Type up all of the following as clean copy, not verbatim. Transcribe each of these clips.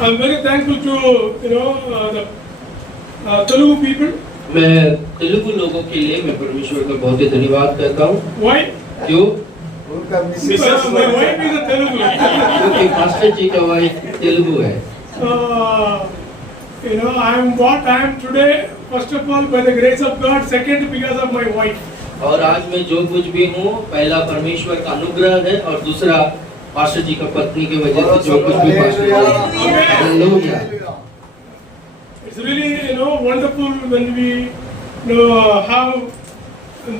I'm very thankful to the Telugu people. मैं तेलुगु लोगों के लिए मैं परमेश्वर का बहुत ही धन्यवाद करता हूँ। Why? क्यों? Because my wife is a Telugu. क्योंकि पास्टर जी का वाइफ तेलुगु है। I am what I am today. First of all, by the grace of God. Second, because of my wife. और आज मैं जो कुछ भी हूँ, पहला परमेश्वर का अनुग्रह है और दूसरा पास्टर जी का पत्नी की वजह से जो कुछ भी pastor hallelujah. It's really wonderful when we have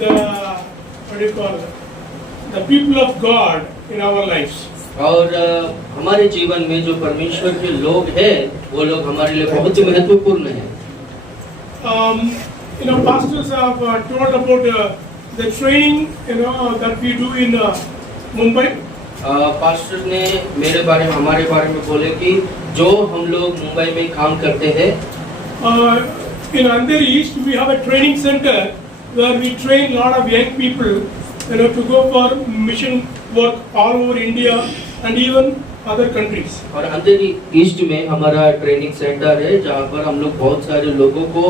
the what do you call it? The people of God in our lives. और हमारे जीवन में जो परमेश्वर के लोग हैं, वो लोग हमारे लिए बहुत ही महत्वपूर्ण हैं। Pastors have told about the training that we do in Mumbai. Pastor ने मेरे बारे में हमारे बारे में बोले कि जो हम लोग मुंबई में काम करते हैं, in Andheri East we have a training center where we train lot of young people to go for mission work all over India and even other countries. और अंधेरी ईस्ट में हमारा ट्रेनिंग सेंटर है जहाँ पर हम लोग बहुत सारे लोगों को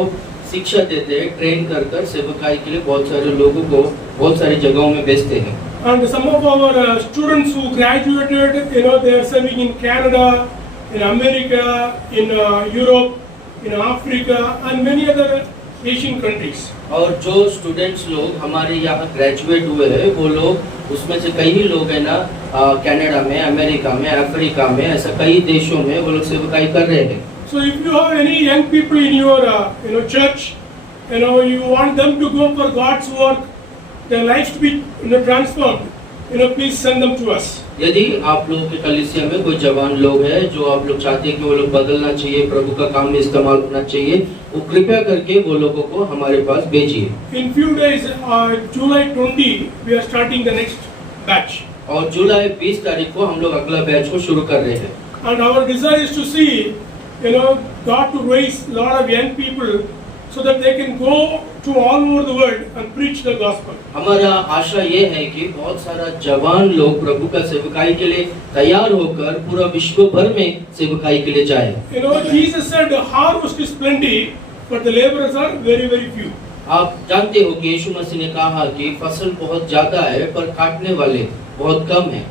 शिक्षा देते हैं, ट्रेन कर कर सेवकाई के लिए बहुत सारे लोगों को बहुत सारी जगहों में भेजते हैं। And some of our students who graduated, they are serving in Canada, in America, in Europe, in Africa and many other Asian countries. और जो स्टूडेंट्स लोग हमारे यहाँ ग्रेजुएट हुए हैं, वो लोग उसमें से कई लोग हैं ना कनाडा में, अमेरिका में, अफ्रीका में, ऐसा कई देशों में वो लोग सेवकाई कर रहे हैं। So if you have any young people in your church, you want them to go for God's work, their lives to be transformed, please send them to us. यदि आप लोगों के कलीसिया में कोई जवान लोग हैं जो आप लोग चाहते हैं कि वो लोग बदलना चाहिए, प्रभु का काम में इस्तेमाल करना चाहिए, वो कृपया करके वो लोगों को हमारे पास भेजिए। In few days, July 20, we are starting the next batch. और जुलाई 20 तारीख को हम लोग अगला बैच को शुरू कर रहे हैं। And our desire is to see, God to raise a lot of young people so that they can go to all over the world and preach the gospel. हमारा आशा ये है कि बहुत सारा जवान लोग प्रभु का सेवकाई के लिए तैयार होकर पूरा विश्व भर में सेवकाई के लिए जाए। Jesus said the harvest is plenty, but the laborers are very, very few. आप जानते हो कि यीशु मसीह ने कहा कि फसल बहुत ज्यादा है पर काटने वाले बहुत कम हैं।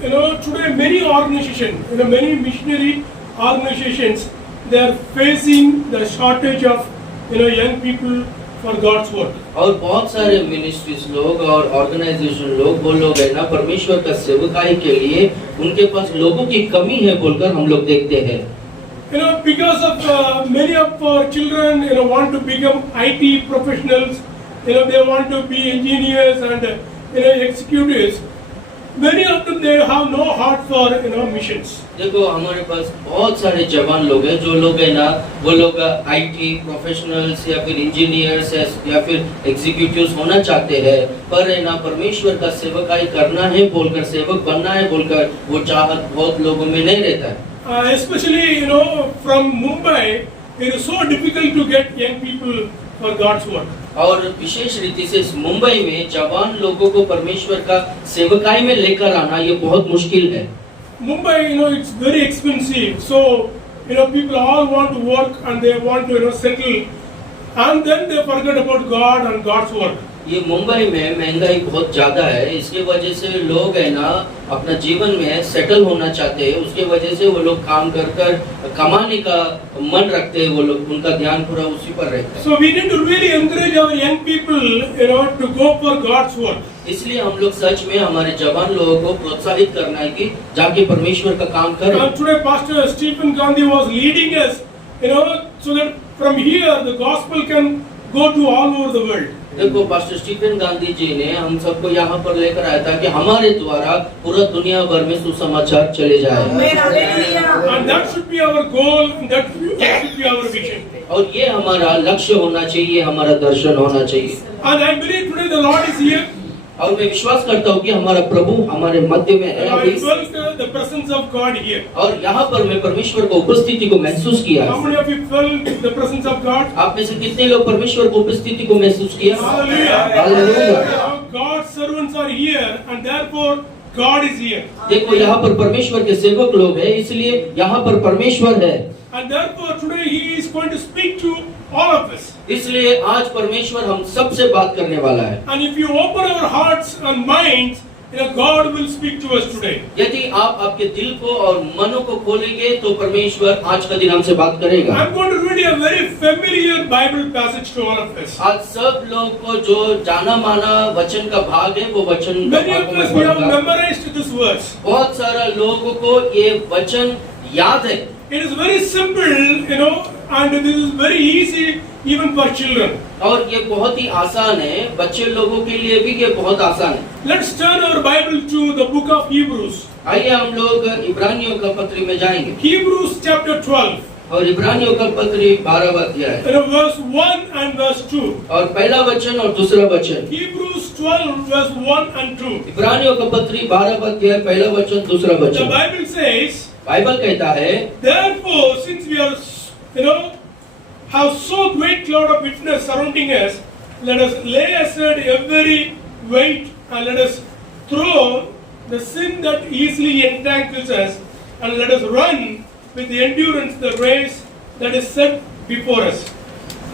Today many organizations, many missionary organizations, they are facing the shortage of young people for God's work. और बहुत सारे मिनिस्ट्रीज लोग और ऑर्गेनाइजेशन लोग वो लोग है ना परमेश्वर का सेवकाई के लिए उनके पास लोगों की कमी है बोलकर हम लोग देखते हैं। Because of many of our children want to become IT professionals, they want to be engineers and executives. Many of them they have no heart for missions. देखो हमारे पास बहुत सारे जवान लोग हैं जो लोग है ना वो लोग आईटी प्रोफेशनल्स या फिर इंजीनियर्स या फिर एग्जीक्यूटिव्स होना चाहते हैं, पर है ना परमेश्वर का सेवकाई करना है बोलकर, सेवक बनना है बोलकर वो चाहत बहुत लोगों में नहीं रहता है। Especially from Mumbai, it is so difficult to get young people for God's work. और विशेष रीति से मुंबई में जवान लोगों को परमेश्वर का सेवकाई में लेकर आना ये बहुत मुश्किल है। Mumbai, it's very expensive, so people all want to work and they want to settle, and then they forget about God and God's work. ये मुंबई में महंगाई बहुत ज्यादा है, इसके वजह से लोग है ना अपना जीवन में सेटल होना चाहते हैं, उसके वजह से वो लोग काम कर कर कमाने का मन रखते हैं, वो लोग उनका ध्यान पूरा उसी पर रहता है। So we need to really encourage our young people, to go for God's work. इसलिए हम लोग सच में हमारे जवान लोगों को प्रोत्साहित करना है कि जाके परमेश्वर का काम करें। Today Pastor Stephen Gandhi was leading us, so that from here the gospel can go to all over the world. देखो पास्टर स्टीफन गांधी जी ने हम सबको यहाँ पर लेकर आया था कि हमारे द्वारा पूरा दुनिया भर में सुसमाचार चले जाए। And that should be our goal, and that should be our vision. और ये हमारा लक्ष्य होना चाहिए, हमारा दर्शन होना चाहिए। And I believe today the Lord is here. और मैं विश्वास करता हूँ कि हमारा प्रभु हमारे मध्य में है I felt the presence of God here. और यहाँ पर मैं परमेश्वर को उपस्थिति को महसूस किया। How many of you felt the presence of God? आप में से कितने लोग परमेश्वर को उपस्थिति को महसूस किया? Hallelujah. Hallelujah. God's servants are here, and therefore God is here. देखो यहाँ पर परमेश्वर के सेवक लोग हैं, इसलिए यहाँ पर परमेश्वर है। And therefore today He is going to speak to all of us. इसलिए आज परमेश्वर हम सबसे बात करने वाला है। And if you open our hearts and minds, God will speak to us today. यदि आप आपके दिल को और मनों को खोलेंगे तो परमेश्वर आज का दिन हमसे बात करेगा। I'm going to read a very familiar Bible passage to all of us. आज सब लोग को जो जाना माना वचन का भाग है वो वचन का Many भाग of मैं us we have पढ़ूंगा। memorized this verse. बहुत सारा लोगों को ये वचन याद है। It is very simple, and this is very easy even for children. और ये बहुत ही आसान है, बच्चे लोगों के लिए भी ये बहुत आसान है। Let's turn our Bible to the book of Hebrews. आइए हम लोग इब्रानियों का पत्री में जाएंगे Hebrews chapter 12, और इब्रानियों का पत्री 12वां अध्याय verse 1 and verse 2. और पहला वचन और दूसरा वचन। Hebrews 12 verse 1 and 2. इब्रानियों का पत्री 12वां अध्याय पहला वचन दूसरा The वचन। Bible says, बाइबल कहता है, therefore, since we are, have so great cloud of witness surrounding us, let us lay aside every weight and let us throw the sin that easily entangles us, and let us run with endurance the race that is set before us.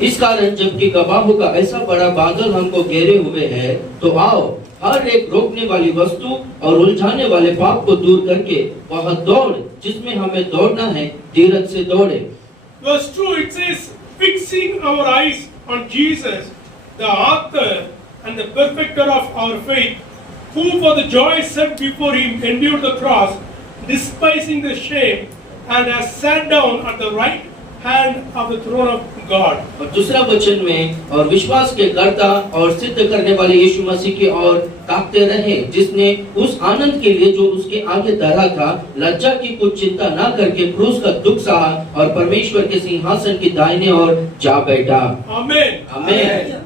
इस कारण जबकि गवाहों का ऐसा बड़ा बादल हमको घेरे हुए है, तो आओ हर एक रोकने वाली वस्तु और उलझाने वाले पाप को दूर करके वह दौड़ जिसमें हमें दौड़ना है धीरज से दौड़े। Verse 2 it says, fixing our eyes on Jesus, the author and the perfecter of our faith, who for the joy set before him endured the cross, despising the shame, and has sat down at the right hand of the throne of God. और दूसरा वचन में, और विश्वास के कर्ता और सिद्ध करने वाले यीशु मसीह की ओर ताकते रहे, जिसने उस आनंद के लिए जो उसके आगे धरा था लज्जा की कुछ चिंता न करके क्रूस का दुख सहा और परमेश्वर के सिंहासन की दाहिने ओर जा बैठा। Amen. आमीन।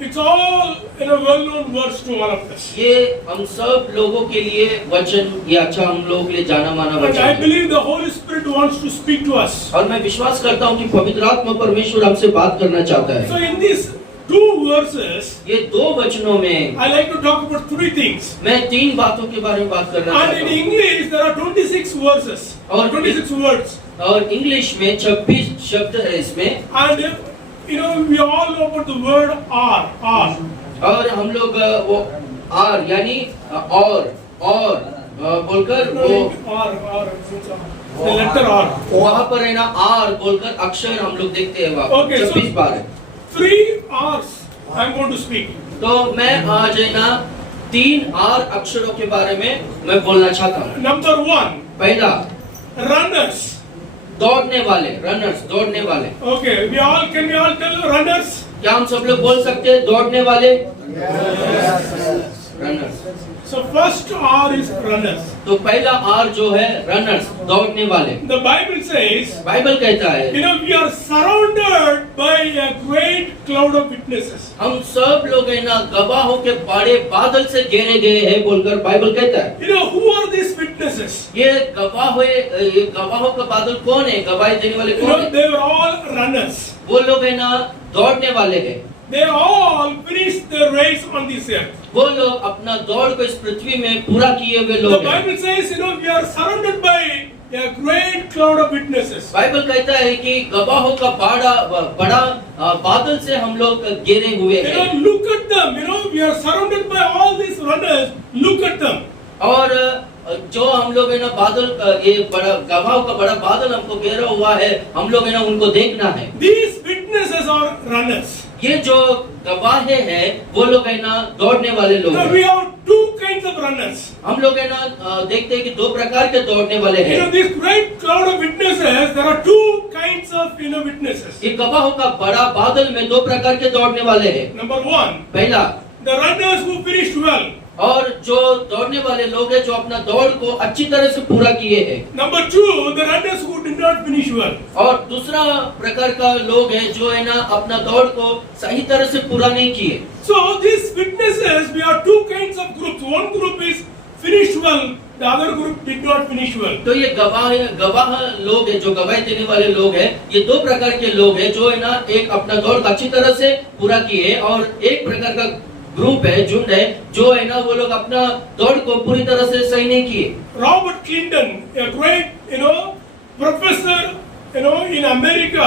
It's all well-known words to all of us. ये हम सब लोगों के लिए वचन, ये अच्छा हम लोगों के लिए जाना माना And वचन I है। believe the Holy Spirit wants to speak to us. और मैं विश्वास करता हूँ कि पवित्र आत्मा परमेश्वर हमसे बात करना चाहता So है। in these two verses, ये दो वचनों में I like to talk about three things. मैं तीन बातों के बारे में बात करना And चाहता in हूँ। English there are 26 verses or 26 words. और इंग्लिश में 26 शब्द है इसमें। And we all know about the word R. और हम लोग वो आर यानी और बोलकर वो The letter R. वहाँ पर है ना आर बोलकर अक्षर हम लोग देखते हैं वहाँ Okay, so 26 बार है। 3 R's I'm going to speak. तो मैं आज है ना 3 आर अक्षरों के बारे में मैं बोलना चाहता हूँ। Number 1, पहला runners. दौड़ने वाले, रनर्स, दौड़ने वाले। Okay, can we all tell runners? क्या हम सब लोग बोल सकते हैं दौड़ने वाले? Runners. So first R is runners. तो पहला आर जो है रनर्स, दौड़ने वाले। The Bible says, बाइबल कहता है we are surrounded by a great cloud of witnesses. हम सब लोग है ना गवाहों के बड़े बादल से घेरे गए हैं बोलकर बाइबल कहता है। Who are these witnesses? ये गवाहों का बादल कौन है? गवाही देने वाले कौन है? They were all runners. वो लोग है ना दौड़ने वाले हैं। They all finished their race on this earth. वो लोग अपना दौड़ को इस पृथ्वी में पूरा किए हुए The लोग हैं। Bible says, we are surrounded by a great cloud of witnesses. Bible कहता है कि गवाहों का बड़ा बादल से हम लोग घेरे हुए हैं। Look at them. We are surrounded by all these runners. Look at them. और जो हम लोग है ना बादल, ये बड़ा गवाहों का बड़ा बादल हमको घेरा हुआ है, हम लोग है ना उनको देखना है। These witnesses are runners. ये जो गवाहे हैं वो लोग है ना दौड़ने वाले लोग We हैं। have two kinds of runners. हम लोग है ना देखते हैं कि दो प्रकार के दौड़ने वाले हैं। This great cloud of witnesses, there are two kinds of witnesses. ये गवाहों का बड़ा बादल में दो प्रकार के दौड़ने वाले हैं। Number 1, पहला, the runners who finished well. और जो दौड़ने वाले लोग हैं जो अपना दौड़ को अच्छी तरह से पूरा किए हैं। Number 2, the runners who did not finish well. और दूसरा प्रकार का लोग हैं जो है ना अपना दौड़ को सही तरह से पूरा नहीं किए। So these witnesses, we are two kinds of groups. One group is finished well, the other group did not finish well. तो ये गवाह लोग हैं, जो गवाही देने वाले लोग हैं, ये दो प्रकार के लोग हैं जो है ना एक अपना दौड़ अच्छी तरह से पूरा किए और एक प्रकार का ग्रुप है, झुंड है, जो है ना वो लोग अपना दौड़ को पूरी तरह से सही नहीं किए। Robert Clinton, a great professor in America,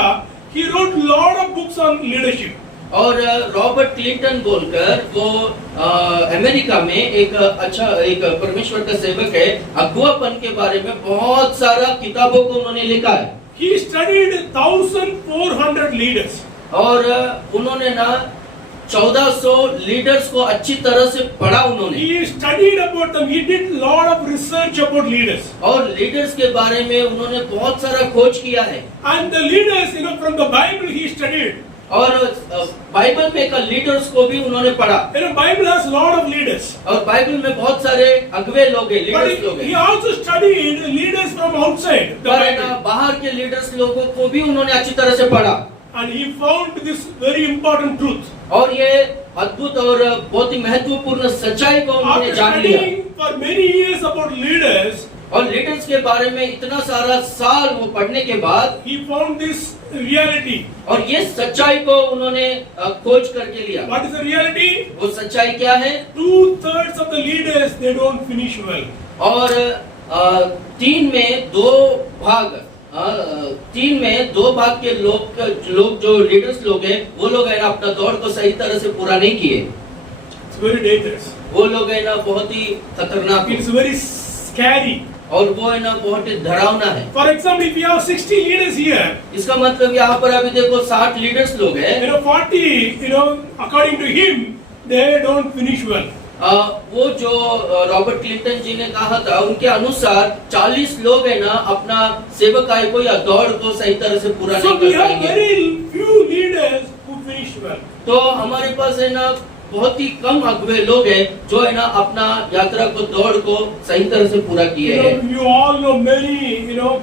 he wrote lot of books on leadership. और रॉबर्ट क्लिंटन बोलकर वो अमेरिका में एक अच्छा एक परमेश्वर का सेवक है, अगुवापन के बारे में बहुत सारा किताबों को उन्होंने लिखा है। He studied 1400 leaders. और उन्होंने ना 1400 लीडर्स को अच्छी तरह से पढ़ा उन्होंने। He studied about them. He did lot of research about leaders. और लीडर्स के बारे में उन्होंने बहुत सारा खोज किया है। And the leaders, from the Bible he studied. और बाइबल में का लीडर्स को भी उन्होंने पढ़ा। Bible has lot of leaders. और बाइबल में बहुत सारे अगुवे लोग हैं, But लीडर्स लोग he हैं। also studied leaders from outside the पर Bible. बाहर के लीडर्स लोगों को भी उन्होंने अच्छी तरह से पढ़ा। And he found this very important truth. और ये अद्भुत और बहुत ही महत्वपूर्ण सच्चाई को उन्होंने After जान लिया। studying for many years about leaders, और लीडर्स के बारे में इतना सारा साल वो पढ़ने के बाद he found this reality. और ये सच्चाई को उन्होंने खोज करके लिया। What is the reality? वो सच्चाई क्या है? 2/3 of the leaders, they don't finish well. और 3 में 2 भाग 3 में 2 भाग के लोग जो लीडर्स लोग हैं, वो लोग है ना अपना दौड़ को सही तरह से पूरा नहीं किए। It's very dangerous. वो लोग है ना बहुत ही खतरनाक है। It's very scary. और वो है ना बहुत ही डरावना है। For example, if you have 60 leaders here, इसका मतलब यहाँ पर अभी देखो 60 लीडर्स लोग हैं। 40, according to him, they don't finish well. वो जो रॉबर्ट क्लिंटन जी ने कहा था, उनके अनुसार 40 लोग है ना अपना सेवकाई को या दौड़ को सही तरह से पूरा So नहीं we कर have पाएंगे। very few leaders who finish well. तो हमारे पास है ना बहुत ही कम अगुवे लोग हैं जो है ना अपना यात्रा को दौड़ को सही तरह से पूरा किए हैं। You all know many,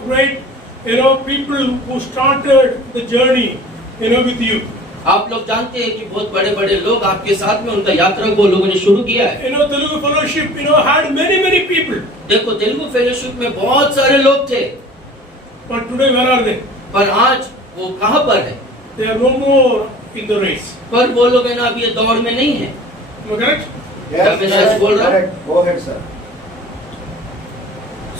great, people who started the journey, with you. आप लोग जानते हैं कि बहुत बड़े बड़े लोग आपके साथ में उनका यात्रा को लोगों ने शुरू किया है। Telugu Fellowship, had many people. देखो तेलुगु फेलोशिप में बहुत सारे लोग थे, But today where are they? पर आज वो कहाँ पर है? They are no more in the race. पर वो लोग है ना अभी ये दौड़ में नहीं है। Am I correct? क्या मैं सच बोल रहा हूँ? Correct. Go ahead, sir.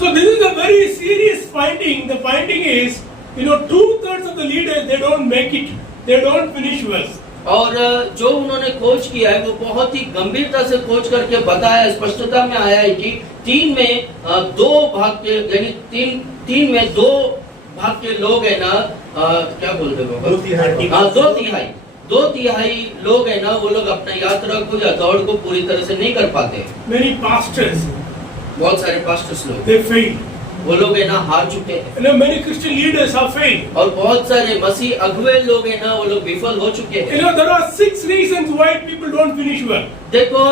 So this is a very serious finding. The finding is, 2/3 of the leaders, they don't make it. They don't finish well. और जो उन्होंने खोज किया है वो बहुत ही गंभीरता से खोज करके बताया, स्पष्टता में आया है कि 3 में 2 भाग के यानी 3 में 2 भाग के लोग है ना क्या बोलते हो? 2/3। हाँ 2/3 लोग है ना वो लोग अपना यात्रा को या दौड़ को पूरी तरह से नहीं कर पाते। Many pastors, बहुत सारे पास्टर्स लोग they fail. वो लोग है ना हार चुके हैं। Many Christian leaders have failed. और बहुत सारे मसीह अगुवे लोग है ना वो लोग विफल हो चुके हैं। There are 6 reasons why people don't finish well. देखो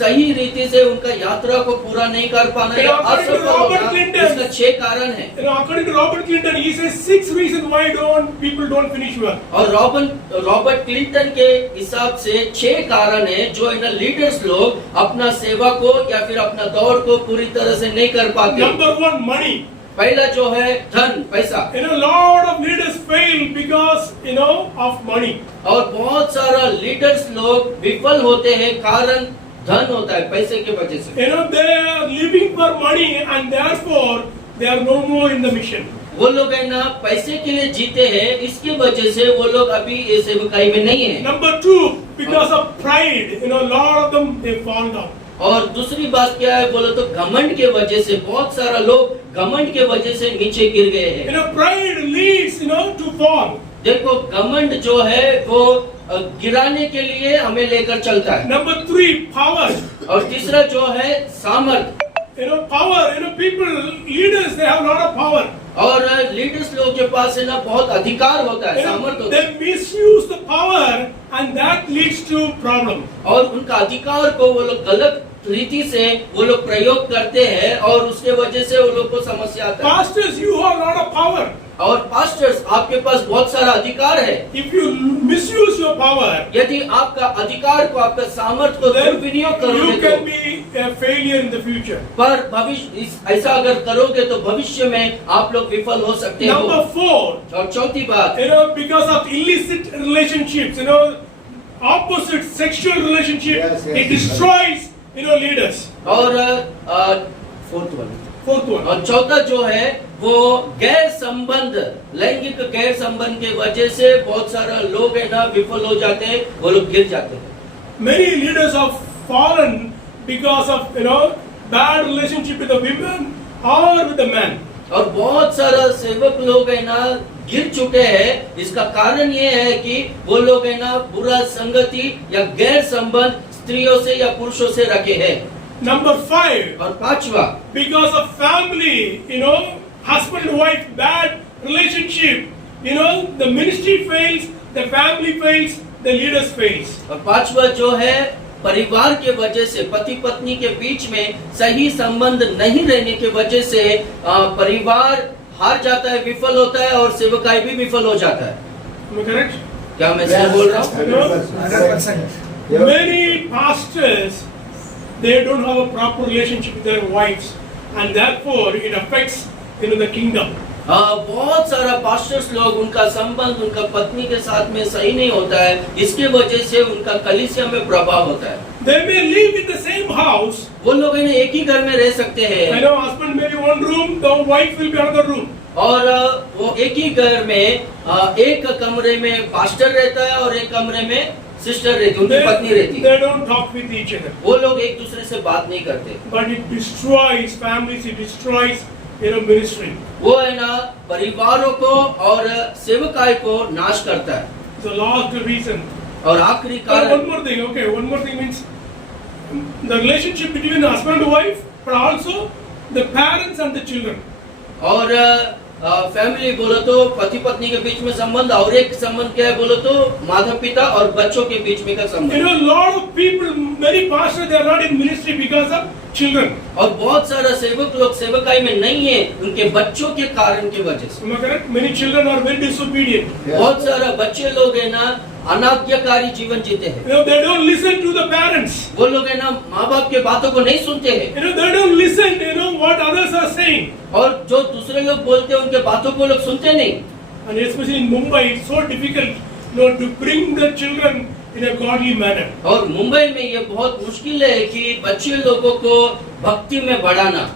सही रीति से उनका यात्रा को पूरा नहीं कर पाना या असफल होना, इसका 6 कारण है। According to Robert Clinton, he says 6 reasons why people don't finish well. और रॉबर्ट क्लिंटन के हिसाब से 6 कारण है जो है ना लीडर्स लोग अपना सेवा को या फिर अपना दौड़ को पूरी तरह से नहीं कर पाते। Number 1, money. पहला जो है धन, पैसा। Lot of leaders fail because, of money. और बहुत सारा लीडर्स लोग विफल होते हैं, कारण धन होता है, पैसे के वजह से। They are living for money and therefore they are no more in the mission. वो लोग है ना पैसे के लिए जीते हैं, इसकी वजह से वो लोग अभी ये सेवकाई में नहीं है। Number 2, because of pride, lot of them they fall down. और दूसरी बात क्या है बोलो तो घमंड के वजह से बहुत सारा लोग घमंड के वजह से नीचे गिर गए हैं। Pride leads, to fall. देखो घमंड जो है वो गिराने के लिए हमें लेकर चलता है। Number 3, power. और तीसरा जो है सामर्थ। Power, people, leaders, they have a lot of power. और लीडर्स लोग के पास है ना बहुत अधिकार होता है, सामर्थ होता है। They misuse the power and that leads to problem. और उनका अधिकार को वो लोग गलत रीति से वो लोग प्रयोग करते हैं और उसके वजह से वो लोग को समस्या आता है। Pastors, you have a lot of power. और पास्टर्स आपके पास बहुत सारा अधिकार है। If you misuse your power, यदि आपका अधिकार को आपका सामर्थ्य को दुर्विनियोग you करोगे can be a failure in the future. पर भविष्य ऐसा अगर करोगे तो भविष्य में आप लोग विफल हो सकते हो। Number 4, और चौथी बात, because of illicit relationships, opposite sexual relationship, Yes, yes, it destroys, leaders. और फोर्थ वन Fourth one. और चौथा जो है वो गैर संबंध, लैंगिक गैर संबंध के वजह से बहुत सारा लोग है ना विफल हो जाते हैं, वो लोग गिर जाते हैं। Many leaders have fallen because of, bad relationship with the women or with the man. और बहुत सारा सेवक लोग है ना गिर चुके हैं। इसका कारण ये है कि वो लोग है ना बुरा संगति या गैर संबंध स्त्रियों से या पुरुषों से रखे हैं। Number 5, और पांचवा, because of family, husband wife bad relationship, the ministry fails, the family fails, the leaders fails. और पांचवा जो है परिवार के वजह से, पति पत्नी के बीच में सही संबंध नहीं रहने के वजह से परिवार हार जाता है, विफल होता है और सेवकाई भी विफल हो जाता है। Am I correct? क्या मैं सही बोल रहा हूँ? 100%. Many pastors, they don't have a proper relationship with their wives, and therefore it affects, the kingdom. बहुत सारा पास्टर्स लोग उनका संबंध उनका पत्नी के साथ में सही नहीं होता है, इसके वजह से उनका कलीसिया में प्रभाव होता है। They may live in the same house. वो लोग है ना एक ही घर में रह सकते हैं Husband may be one room, the wife will be another room. और वो एक ही घर में एक कमरे में पास्टर रहता है और एक कमरे में सिस्टर रहती है, उनकी पत्नी रहती है। They don't talk with each other. वो लोग एक दूसरे से बात नहीं करते। But it destroys families, it destroys, ministry. वो है ना परिवारों को और सेवकाई को नाश करता है। The last reason. और आखिरी One कारण, more thing, okay, one more thing means the relationship between husband and wife, but also the parents and the children. और फैमिली बोलो तो पति पत्नी के बीच में संबंध, और एक संबंध क्या है बोलो तो माता पिता और बच्चों के बीच में का संबंध। Lot of people, many pastors, they are not in ministry because of children. और बहुत सारा सेवक लोग सेवकाई में नहीं है उनके बच्चों के कारण की वजह से। Am I correct? Many children are very disobedient. बहुत सारा बच्चे लोग है ना अनाज्ञाकारी जीवन जीते हैं। They don't listen to the parents. वो लोग है ना माँ बाप के बातों को नहीं सुनते हैं। They don't listen, what others are saying. और जो दूसरे लोग बोलते हैं उनके बातों को लोग सुनते नहीं। And especially in Mumbai, it's so difficult, to bring the children in a godly manner. और मुंबई में ये बहुत मुश्किल है कि बच्चे लोगों को भक्ति में बढ़ाना।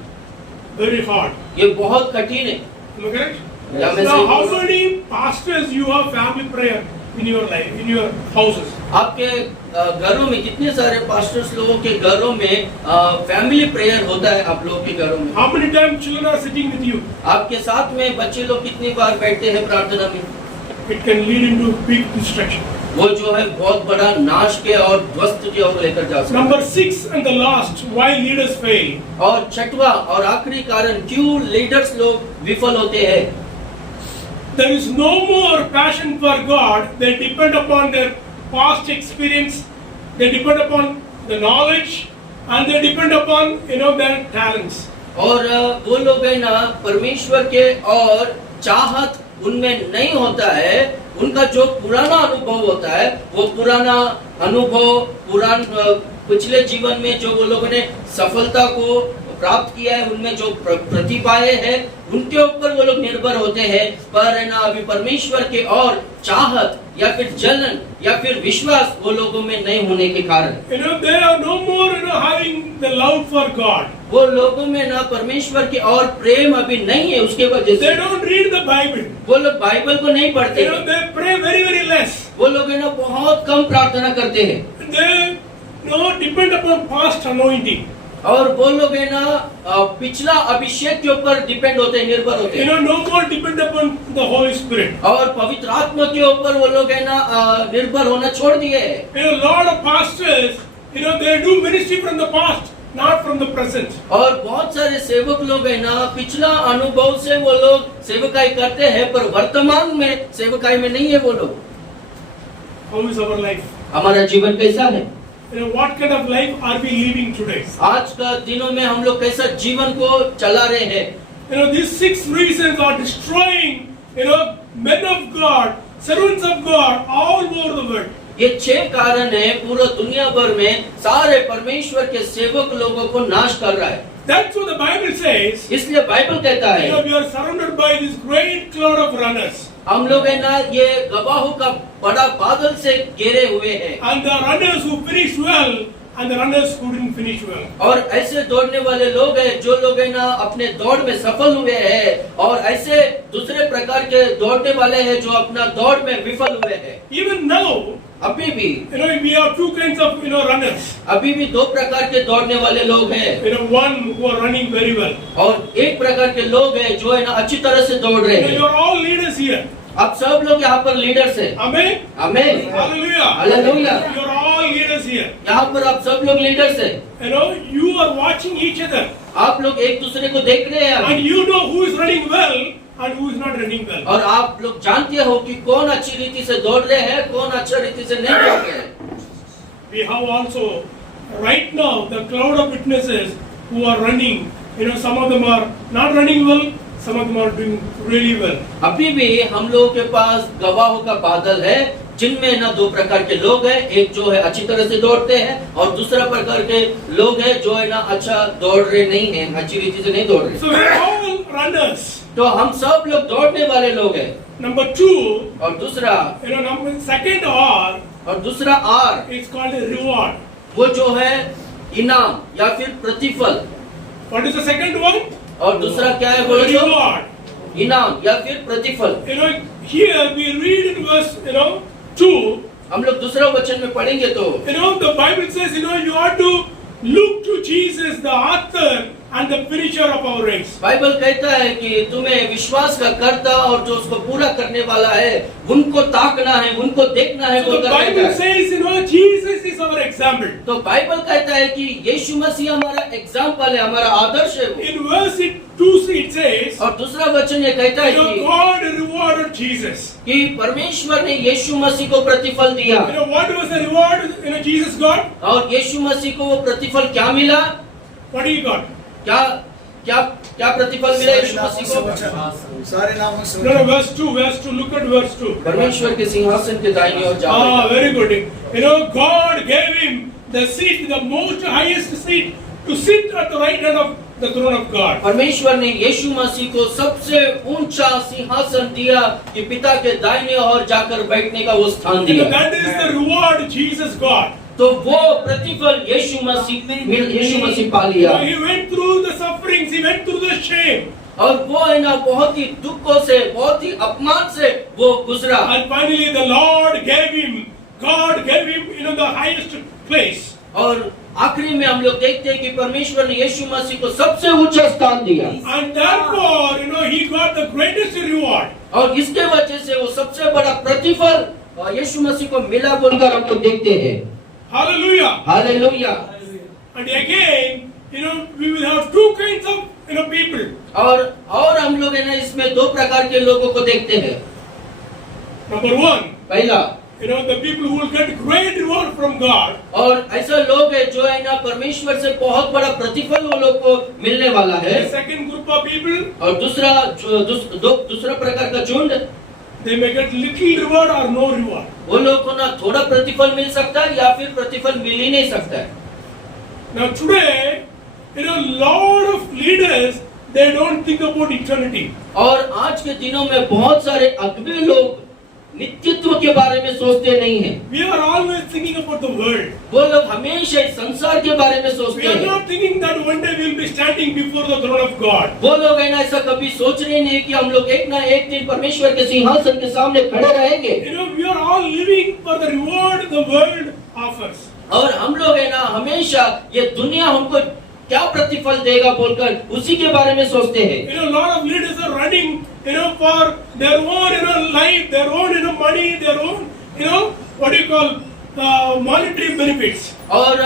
Very hard. ये बहुत कठिन है। Am I correct? या मैं Now, सही how बोल रहा हूँ? many pastors you have family prayer in your life, in your houses? आपके घरों में कितने सारे पास्टर्स लोगों के घरों में फैमिली प्रेयर होता है? आप लोगों के घरों में How many times children are sitting with you? आपके साथ में बच्चे लोग कितनी बार बैठते हैं प्रार्थना में? It can lead into big destruction. वो जो है बहुत बड़ा नाश के और ध्वस्त की ओर लेकर जा सकता है। Number 6 and the last, why leaders fail. और छठवा और आखिरी कारण क्यों लीडर्स लोग विफल होते हैं? There is no more passion for God. They depend upon their past experience. They depend upon the knowledge, and they depend upon their talents. और वो लोग है ना परमेश्वर के और चाहत उनमें नहीं होता है। उनका जो पुराना अनुभव होता है वो पुराना अनुभव पिछले जीवन में जो वो लोगों ने सफलता को प्राप्त किया है, उनमें जो प्रतिभाएं हैं उनके ऊपर वो लोग निर्भर होते हैं। पर है ना अभी परमेश्वर के और चाहत या फिर जलन या फिर विश्वास वो लोगों में नहीं होने के कारण They are no more having the love for God. वो लोगों में ना परमेश्वर के और प्रेम अभी नहीं है। उसके वजह They से don't read the Bible. वो लोग बाइबल को नहीं पढ़ते। They pray very, very less. वो लोग है ना बहुत कम प्रार्थना करते हैं। They depend upon past anointing. और वो लोग है ना पिछला अभिषेक के ऊपर डिपेंड होते हैं, निर्भर होते हैं। No more depend upon the Holy Spirit. और पवित्र आत्मा के ऊपर वो लोग है ना निर्भर होना छोड़ दिए हैं। Lot of pastors, they do ministry from the past, not from the present. और बहुत सारे सेवक लोग है ना पिछला अनुभव से वो लोग सेवकाई करते हैं, पर वर्तमान में सेवकाई में नहीं है वो लोग। How is our life? हमारा जीवन कैसा है? What kind of life are we living today? आज का दिनों में हम लोग कैसा जीवन को चला रहे हैं? These 6 reasons are destroying, men of God, servants of God all over the world. ये 6 कारण है पूरा दुनिया भर में सारे परमेश्वर के सेवक लोगों को नाश कर रहा है। That's what the Bible says. इसलिए बाइबल कहता है We are surrounded by this great cloud of runners. हम लोग है ना ये गवाहों का बड़ा बादल से घेरे हुए हैं, And the runners who finish well and the runners who didn't finish well. और ऐसे दौड़ने वाले लोग हैं जो लोग है ना अपने दौड़ में सफल हुए हैं, और ऐसे दूसरे प्रकार के दौड़ने वाले हैं जो अपना दौड़ में विफल हुए हैं। Even now, अभी भी we have two kinds of runners. अभी भी 2 प्रकार के दौड़ने वाले लोग हैं, One who are running very well. और एक प्रकार के लोग हैं जो है ना अच्छी तरह से दौड़ रहे You हैं। are all leaders here. आप सब लोग यहाँ पर लीडर्स हैं। Amen. आमीन, Hallelujah. Hallelujah. You are all leaders here. यहाँ पर आप सब लोग लीडर्स हैं। You are watching each other. आप लोग एक दूसरे को देख रहे हैं And you know who is running well and who is not running well. और आप लोग जानते हो कि कौन अच्छी रीति से दौड़ रहे हैं, कौन अच्छा रीति से नहीं दौड़ रहे हैं। We have also right now the cloud of witnesses who are running. Some of them are not running well, some of them are doing really well. अभी भी हम लोगों के पास गवाहों का बादल है, जिनमें ना 2 प्रकार के लोग हैं, एक जो है अच्छी तरह से दौड़ते हैं और दूसरा प्रकार के लोग हैं जो है ना अच्छा दौड़ रहे नहीं हैं, अच्छी रीति से नहीं दौड़ रहे। So we are all runners. तो हम सब लोग दौड़ने वाले लोग हैं। Number 2, और दूसरा second R और दूसरा R is called a reward. वो जो है इनाम या फिर प्रतिफल। What is the second one? और दूसरा क्या है बोलो तो? Reward. इनाम या फिर प्रतिफल। Here we read in verse 2. हम लोग दूसरा वचन में पढ़ेंगे तो The Bible says you ought to look to Jesus, the author and the finisher of our race. Bible कहता है कि तुम्हें विश्वास का कर्ता और जो उसको पूरा करने वाला है उनको ताकना है, उनको देखना है। So the Bible says Jesus is our example. तो बाइबल कहता है कि यीशु मसीह हमारा एग्जाम्पल है, हमारा आदर्श है वो। In verse 2 it says और दूसरा वचन ये कहता है कि God rewarded Jesus. कि परमेश्वर ने यीशु मसीह को प्रतिफल दिया। What was the reward Jesus got? और यीशु मसीह को वो प्रतिफल क्या मिला? What he got? क्या क्या क्या प्रतिफल मिला यीशु मसीह को? सारे नामों से No, verse 2. Look at verse 2. परमेश्वर के सिंहासन के दाहिनी ओर जाओ। Very good. God gave him the seat, the most highest seat, to sit at the right hand of the throne of God. परमेश्वर ने यीशु मसीह को सबसे ऊंचा सिंहासन दिया कि पिता के दाहिने ओर जाकर बैठने का वो स्थान दिया। That is the reward Jesus got. तो वो प्रतिफल यीशु मसीह पा लिया। He went through the sufferings, he went through the shame. और वो है ना बहुत ही दुखों से, बहुत ही अपमान से वो गुजरा। And finally the Lord gave him, God gave him, the highest place. और आखिरी में हम लोग देखते हैं कि परमेश्वर ने यीशु मसीह को सबसे ऊंचा स्थान दिया। And therefore, he got the greatest reward. और इसके वजह से वो सबसे बड़ा प्रतिफल यीशु मसीह को मिला बोलकर हम लोग देखते हैं। Hallelujah. Hallelujah. And again, we will have two kinds of, people. और हम लोग है ना इसमें 2 प्रकार के लोगों को देखते हैं। Number 1, पहला, the people who will get great reward from God. और ऐसा लोग है जो है ना परमेश्वर से बहुत बड़ा प्रतिफल वो लोग को मिलने वाला है। The second group of people, और दूसरा प्रकार का झुंड, they may get little reward or no reward. वो लोग को ना थोड़ा प्रतिफल मिल सकता है या फिर प्रतिफल मिल ही नहीं सकता है। Now today, lot of leaders, they don't think about eternity. और आज के दिनों में बहुत सारे अगुवे लोग नित्यत्व के बारे में सोचते नहीं हैं। We are always thinking about the world. वो लोग हमेशा इस संसार के बारे में We सोचते are हैं। not thinking that one day we will be standing before the throne of God. वो लोग है ना ऐसा कभी सोच रहे नहीं कि हम लोग एक ना एक दिन परमेश्वर के सिंहासन के सामने खड़े रहेंगे। We are all living for the reward the world offers. और हम लोग है ना हमेशा ये दुनिया हमको क्या प्रतिफल देगा बोलकर उसी के बारे में सोचते हैं। A lot of leaders are running, for their own, life, their own, money, their own, what do you call, monetary benefits. और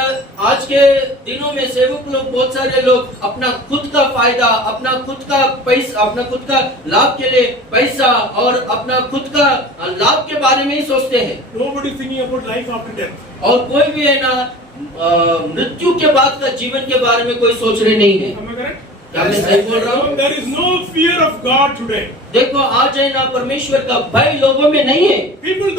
आज के दिनों में सेवक लोग, बहुत सारे लोग अपना खुद का फायदा, अपना खुद का पैसा, अपना खुद का लाभ के लिए पैसा और अपना खुद का लाभ के बारे में ही सोचते हैं। Nobody is thinking about life after death. और कोई भी है ना मृत्यु के बाद का जीवन के बारे में कोई सोच रहे नहीं है। Am I correct? क्या मैं सही बोल रहा हूँ? There is no fear of God today. देखो आज है ना परमेश्वर का भय लोगों में नहीं है। People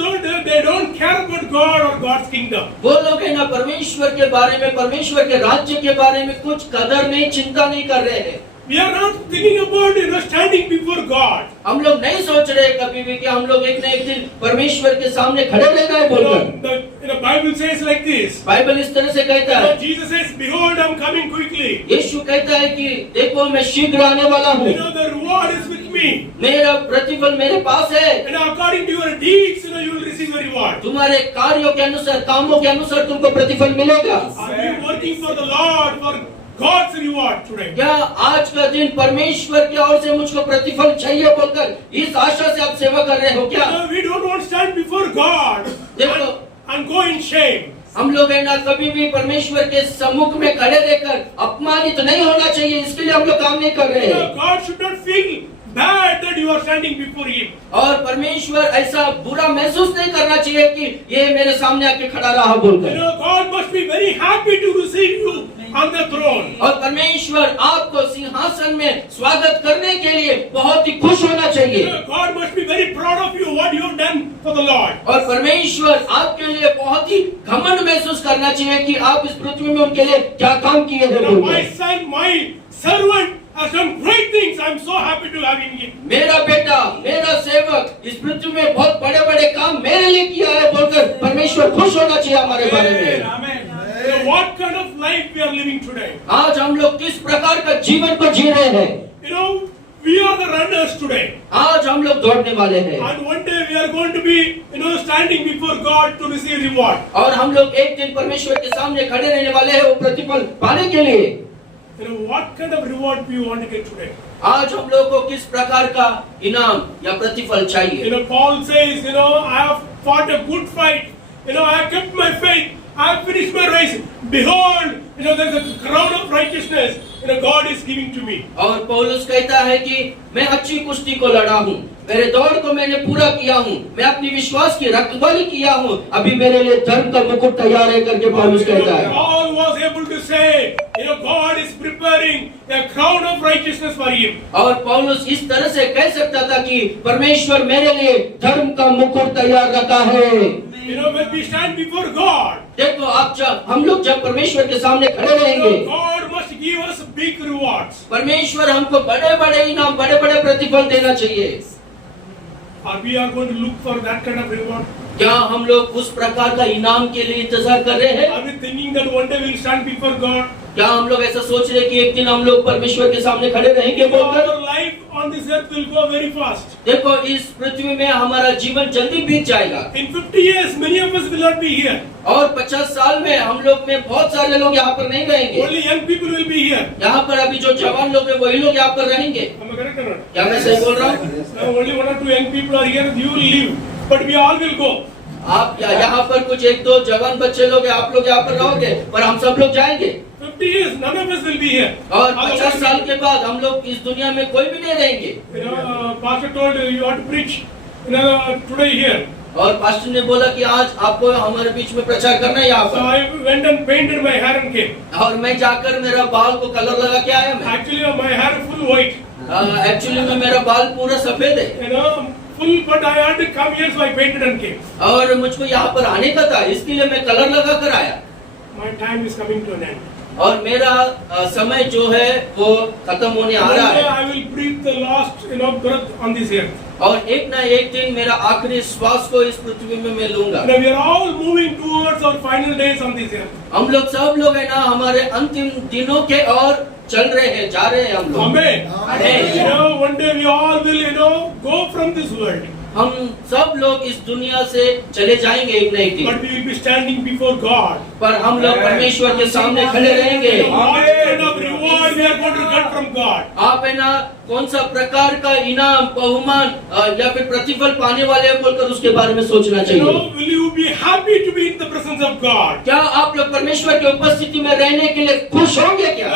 they don't care about God or God's kingdom. वो लोग है ना परमेश्वर के बारे में, परमेश्वर के राज्य के बारे में कुछ कदर नहीं, चिंता नहीं कर रहे हैं। We are not thinking about standing before God. हम लोग नहीं सोच रहे कभी भी कि हम लोग एक न एक दिन परमेश्वर के सामने खड़े रहना है बोलकर। The Bible says like this. Bible इस तरह से कहता है। Jesus says, "Behold, I'm coming quickly." यीशु कहता है कि देखो मैं शीघ्र आने वाला हूँ। The reward is with me. मेरा प्रतिफल मेरे पास है। According to your deeds, you will receive the reward. तुम्हारे कार्यों के अनुसार, कामों के अनुसार तुमको प्रतिफल मिलेगा। Are you working for the Lord for God's reward today? क्या आज का दिन परमेश्वर की ओर से मुझको प्रतिफल चाहिए बोलकर इस आशा से आप सेवा कर रहे हो क्या? We don't want to stand before God देखो and go in shame. हम लोग है ना कभी भी परमेश्वर के सम्मुख में खड़े रहकर अपमानित नहीं होना चाहिए, इसके लिए हम लोग काम नहीं कर रहे हैं। God should not feel bad that you are standing before Him. और परमेश्वर ऐसा बुरा महसूस नहीं करना चाहिए कि ये मेरे सामने आके खड़ा रहा बोलकर। God must be very happy to receive you on the throne. और परमेश्वर आपको सिंहासन में स्वागत करने के लिए बहुत ही खुश होना चाहिए। God must be very proud of you what you have done for the Lord. और परमेश्वर आपके लिए बहुत ही घमंड महसूस करना चाहिए कि आप इस पृथ्वी में उनके लिए क्या काम किए हैं My बोलकर। son, my servant has done great things. I am so happy to have him here. मेरा बेटा, मेरा सेवक इस पृथ्वी में बहुत बड़े बड़े काम मेरे लिए किया है बोलकर परमेश्वर खुश होना चाहिए हमारे बारे में। Amen. What kind of life we are living today? आज हम लोग किस प्रकार का जीवन को जी रहे हैं? We are the runners today. आज हम लोग दौड़ने वाले हैं। And one day we are going to be, standing before God to receive reward. और हम लोग एक दिन परमेश्वर के सामने खड़े रहने वाले हैं वो प्रतिफल पाने के लिए। What kind of reward do you want to get today? आज हम लोग को किस प्रकार का इनाम या प्रतिफल चाहिए? Paul says, I have fought a good fight. I have kept my faith. I have finished my race. Behold, there is a crown of righteousness. God is giving to me. और पौलुस कहता है कि मैं अच्छी कुश्ती को लड़ा हूँ, मेरे दौड़ को मैंने पूरा किया हूँ, मैं अपनी विश्वास की रखवाली किया हूँ, अभी मेरे लिए धर्म का मुकुट तैयार है करके पौलुस कहता है। Paul was able to say, God is preparing a crown of righteousness for him. और पौलुस इस तरह से कह सकता था कि परमेश्वर मेरे लिए धर्म का मुकुट तैयार रखा है। When we stand before God, देखो आप हम लोग जब परमेश्वर के सामने खड़े रहेंगे, God must give us big rewards. परमेश्वर हमको बड़े बड़े इनाम, बड़े बड़े प्रतिफल देना चाहिए। Are we are going to look for that kind of reward? क्या हम लोग उस प्रकार का इनाम के लिए इंतजार कर रहे हैं? Are we thinking that one day we will stand before God? क्या हम लोग ऐसा सोच रहे कि एक दिन हम लोग परमेश्वर के सामने खड़े रहेंगे बोलकर? Our life on this earth will go very fast. देखो इस पृथ्वी में हमारा जीवन जल्दी बीत जाएगा। In 50 years, many of us will not be here. और 50 साल में हम लोग में बहुत सारे लोग यहाँ पर नहीं रहेंगे। Only young people will be here. यहाँ पर अभी जो जवान लोग हैं वही लोग यहाँ पर रहेंगे। Am I correct or not? क्या मैं सही बोल रहा हूँ? Only 1 or 2 young people are here. You will leave, but we all will go. आप यहाँ पर कुछ एक दो जवान बच्चे लोग हैं, आप लोग यहाँ पर रहोगे, पर हम सब लोग जाएंगे। 50 years, none of us will be here. और 50 साल के बाद हम लोग इस दुनिया में कोई भी नहीं रहेंगे। Pastor told you have to preach, today here. और पास्टर ने बोला कि आज आपको हमारे बीच में प्रचार करना है यहाँ So पर। I went and painted my hair and came. और मैं जाकर मेरा बाल को कलर लगा के आया मैं। Actually, my hair is full white. Actually में मेरा बाल पूरा सफेद है। Full, but I had to come here, so I painted and came. और मुझको यहाँ पर आने का था, इसके लिए मैं कलर लगा कर आया। My time is coming to an end. और मेरा समय जो है वो खत्म होने आ रहा One day है। I will breathe the last, breath on this earth. और एक ना एक दिन मेरा आखिरी श्वास को इस पृथ्वी में मैं लूंगा। Now we are all moving towards our final days on this earth. हम लोग सब लोग है ना हमारे अंतिम दिनों के और चल रहे हैं, जा रहे हैं हम लोग। Amen. Amen. One day we all will, go from this world. हम सब लोग इस दुनिया से चले जाएंगे एक न एक दिन। But we will be standing before God. पर हम लोग परमेश्वर के सामने खड़े रहेंगे। What kind of reward we are going to get from God? आप है ना कौन सा प्रकार का इनाम, बहुमान या फिर प्रतिफल पाने वाले हैं बोलकर उसके बारे में सोचना चाहिए। Will you be happy to be in the presence of God? क्या आप लोग परमेश्वर की उपस्थिति में रहने के लिए खुश होंगे क्या?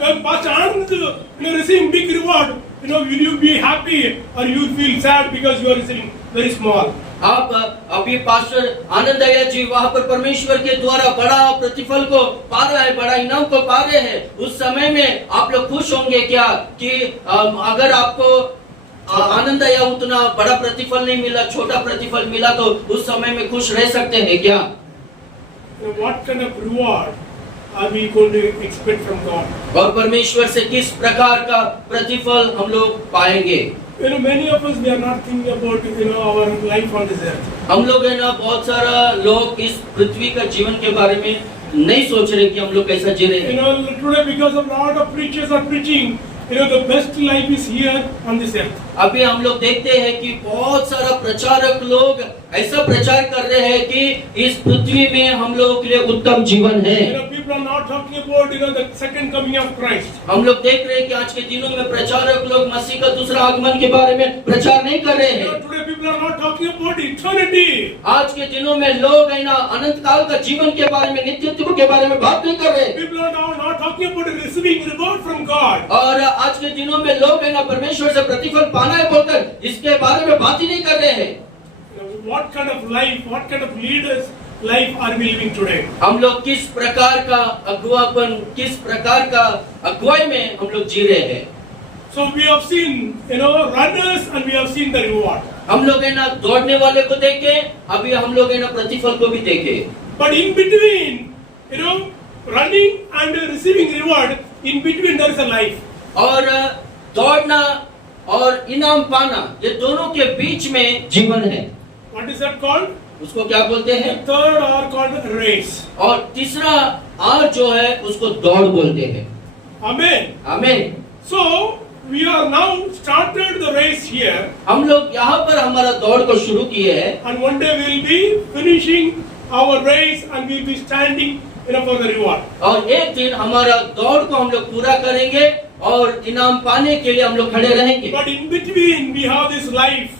When Pastor Anand receiving big reward, will you be happy or you will feel sad because you are receiving very small? आप अभी पास्टर आनंद दया जी वहाँ पर परमेश्वर के द्वारा बड़ा प्रतिफल को पा रहा है, बड़ा इनाम को पा रहे हैं। उस समय में आप लोग खुश होंगे क्या कि अगर आपको आनंद या उतना बड़ा प्रतिफल नहीं मिला, छोटा प्रतिफल मिला, तो उस समय में खुश रह सकते हैं क्या? What kind of reward are we going to expect from God? और परमेश्वर से किस प्रकार का प्रतिफल हम लोग पाएंगे? Many of us, we are not thinking about our life on this earth. हम लोग है ना, बहुत सारा लोग इस पृथ्वी का जीवन के बारे में नहीं सोच रहे कि हम लोग कैसा जी रहे हैं। Today because of lot of preachers are preaching, the best life is here on this earth. अभी हम लोग देखते हैं कि बहुत सारा प्रचारक लोग ऐसा प्रचार कर रहे हैं कि इस पृथ्वी में हम लोगों के लिए उत्तम जीवन है। People are not talking about the second coming of Christ. हम लोग देख रहे हैं कि आज के दिनों में प्रचारक लोग मसीह का दूसरा आगमन के बारे में प्रचार नहीं कर रहे हैं। Today people are not talking about eternity. आज के दिनों में लोग है ना अनंत काल का जीवन के बारे में, नित्यत्व के बारे में बात नहीं कर रहे। People are now not talking about receiving reward from God. और आज के दिनों में लोग है ना परमेश्वर से प्रतिफल पाना है बोलकर इसके बारे में बात ही नहीं कर रहे हैं। What kind of life, what kind of leaders life are we living today? हम लोग किस प्रकार का अगुवापन, किस प्रकार का अगुवाई में हम लोग जी रहे हैं? So we have seen, runners and we have seen the reward. हम लोग है ना दौड़ने वाले को देखे, अभी हम लोग है ना प्रतिफल को भी देखे। But in between, running and receiving reward, in between there is a life. और दौड़ना और इनाम पाना, ये दोनों के बीच में जीवन है। What is that called? उसको क्या बोलते हैं? The third are called race. और तीसरा आर जो है उसको दौड़ बोलते हैं। Amen. आमीन। So we are now started the race here. हम लोग यहाँ पर हमारा दौड़ को शुरू किए हैं। And one day we will be finishing our race and we will be standing for the reward. और एक दिन हमारा दौड़ को हम लोग पूरा करेंगे और इनाम पाने के लिए हम लोग खड़े रहेंगे। But in between we have this life.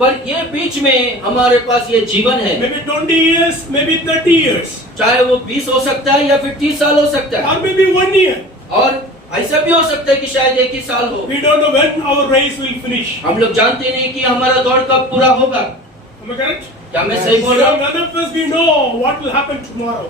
पर ये बीच में हमारे पास ये जीवन है। Maybe 20 years, maybe 30 years. चाहे वो 20 हो सकता है या फिर 30 साल हो सकता है। Or maybe 1 year. और ऐसा भी हो सकता है कि शायद 1 ही साल हो। We don't know when our race will finish. हम लोग जानते नहीं कि हमारा दौड़ कब पूरा होगा। Am I correct? क्या मैं सही बोल रहा हूँ? None of us we know what will happen tomorrow.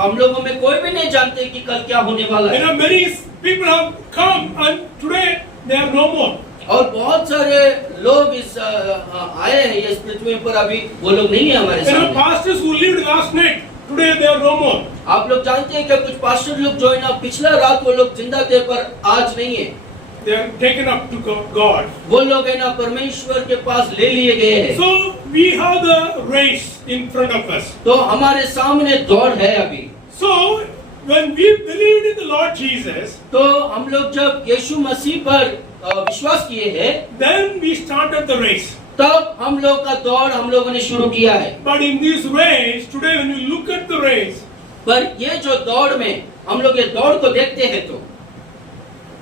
हम लोगों में कोई भी नहीं जानते कि कल क्या होने वाला है। Many people have come and today they are no more. और बहुत सारे लोग इस आए हैं इस पृथ्वी पर, अभी वो लोग नहीं है हमारे सामने। Pastors who lived last night, today they are no more. आप लोग जानते हैं कि कुछ पास्टर लोग जो है ना पिछला रात वो लोग जिंदा थे पर आज नहीं है। They are taken up to God. वो लोग है ना परमेश्वर के पास ले लिए गए हैं। So we have the race in front of us. तो हमारे सामने दौड़ है अभी। So when we believed in the Lord Jesus, तो हम लोग जब यीशु मसीह पर विश्वास किए हैं, then we started the race. तब हम लोग का दौड़ हम लोगों ने शुरू किया है। But in this race today, when you look at the race, पर ये जो दौड़ में हम लोग ये दौड़ को देखते हैं, तो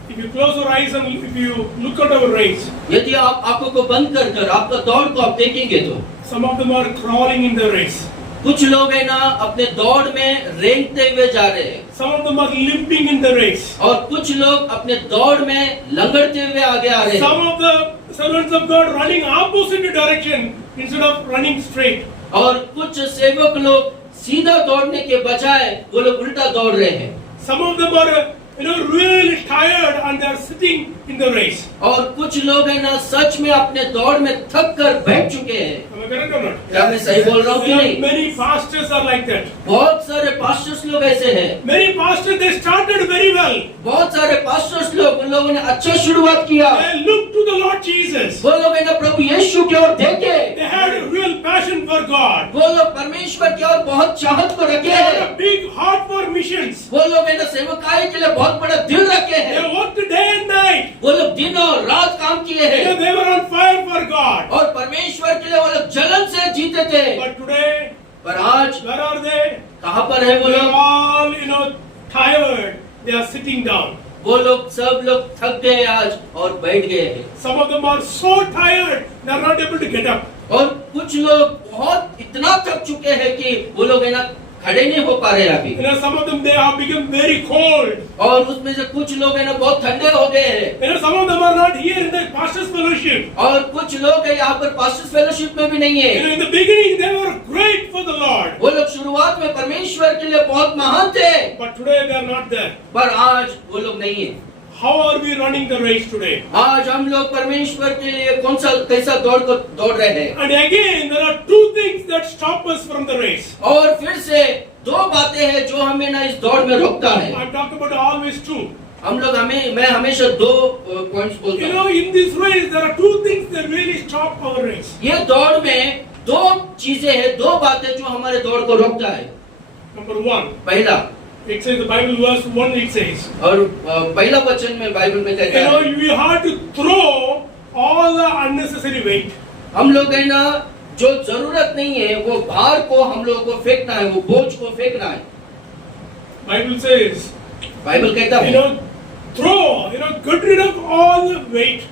if you close your eyes and if you look at our race, यदि आप आंखों को बंद कर कर आपका दौड़ को आप देखेंगे तो some of them are crawling in the race. कुछ लोग है ना अपने दौड़ में रेंगते हुए जा रहे हैं। Some of them are limping in the race. और कुछ लोग अपने दौड़ में लंगड़ते हुए आगे आ रहे हैं। Some of the servants of God running opposite direction instead of running straight. और कुछ सेवक लोग सीधा दौड़ने के बजाय वो लोग उल्टा दौड़ रहे हैं। Some of them are really tired and they are sitting in the race. और कुछ लोग है ना सच में अपने दौड़ में थक कर बैठ चुके हैं। Am I correct or not? क्या मैं सही बोल रहा हूँ कि नहीं? Many pastors are like that. बहुत सारे पास्टर्स लोग ऐसे हैं। Many pastors they started very well. बहुत सारे पास्टर्स लोग, उन लोगों ने अच्छा शुरुआत किया। They looked to the Lord Jesus. वो लोग है ना प्रभु यीशु की ओर देखे। They had a real passion for God. वो लोग परमेश्वर की ओर बहुत चाहत को रखे They had हैं। a big heart for missions. वो लोग है ना सेवकाई के लिए बहुत बड़ा दिल रखे हैं। They worked day and night. वो लोग दिन और रात काम किए हैं They were on fire for God. और परमेश्वर के लिए वो लोग जलन से जीते थे। But today, पर आज where are they? कहाँ पर है वो They लोग? are all tired. They are sitting down. वो लोग सब लोग थक गए आज और बैठ गए हैं। Some of them are so tired they are not able to get up. और कुछ लोग बहुत इतना थक चुके हैं कि वो लोग है ना खड़े नहीं हो पा रहे अभी। You know, some of them, they have become very cold. और उसमें से कुछ लोग है ना बहुत ठंडे हो गए हैं। You know, some of them are not here in the pastors' fellowship. और कुछ लोग है यहाँ पर पास्टर्स फेलोशिप में भी नहीं You है। know, in the beginning, they were great for the Lord. वो लोग शुरुआत में परमेश्वर के लिए बहुत महान थे, But today, they are not there. पर आज वो लोग नहीं है। How are we running the race today? आज हम लोग परमेश्वर के लिए कौन सा कैसा दौड़ रहे हैं। And again, there are two things that stop us from the race. और फिर से दो बातें हैं जो हमें ना इस दौड़ में रोकता है। I'm talking about always two. मैं हमेशा दो पॉइंट्स बोलता You हूँ। know, in this race, there are two things that really stop our race. ये दौड़ में दो चीजें हैं, दो बातें जो हमारे दौड़ को रोकता है। Number one, पहला, it says the Bible verse 1, it says, और पहला वचन में बाइबल में कहता you know, है we have to throw all the unnecessary weight. हम लोग है ना जो जरूरत नहीं है वो भार को हम लोगों को फेंकना है, वो बोझ को फेंकना है। Bible says, बाइबल कहता you है know, throw, you know, get rid of all the weight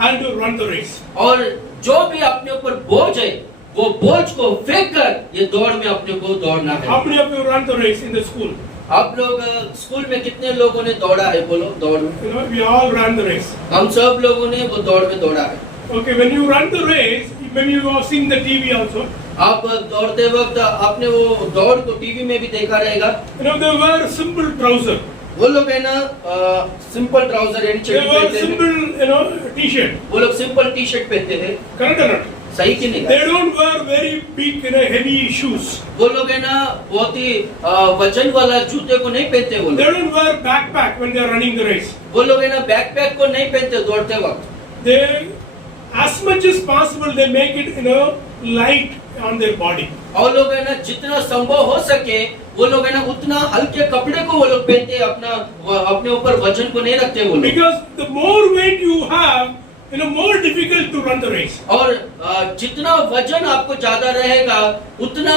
and to run the race. और जो भी अपने ऊपर बोझ है वो बोझ को फेंक कर ये दौड़ में अपने को दौड़ना है। How many of you run the race in the school? आप लोग स्कूल में कितने लोगों ने दौड़ा है? बोलो दौड़ में। You know, we all ran the race. हम सब लोगों ने वो दौड़ में दौड़ा है। Okay, when you run the race, maybe you have seen the TV also. आप दौड़ते वक्त आपने वो दौड़ को टीवी में भी देखा रहेगा। You know, they wear simple trouser. वो लोग है ना सिंपल ट्राउजर यानी They चड्डी wear पहनते हैं। simple, you know, t-shirt. वो लोग सिंपल टी शर्ट पहनते हैं। Correct or not? सही कि नहीं? They don't wear very big, you know, heavy shoes. वो लोग है ना बहुत ही वजन वाला जूते को नहीं पहनते वो They लोग। don't wear backpack when they are running the race. वो लोग है ना बैकपैक को नहीं पहनते दौड़ते वक्त। They, as much as possible, they make it, you know, light on their body. और लोग है ना जितना संभव हो सके वो लोग है ना उतना हल्के कपड़े को वो लोग पहनते हैं, अपने ऊपर वजन को नहीं रखते वो लोग। Because the more weight you have, you know, more difficult to run the race. और जितना वजन आपको ज्यादा रहेगा उतना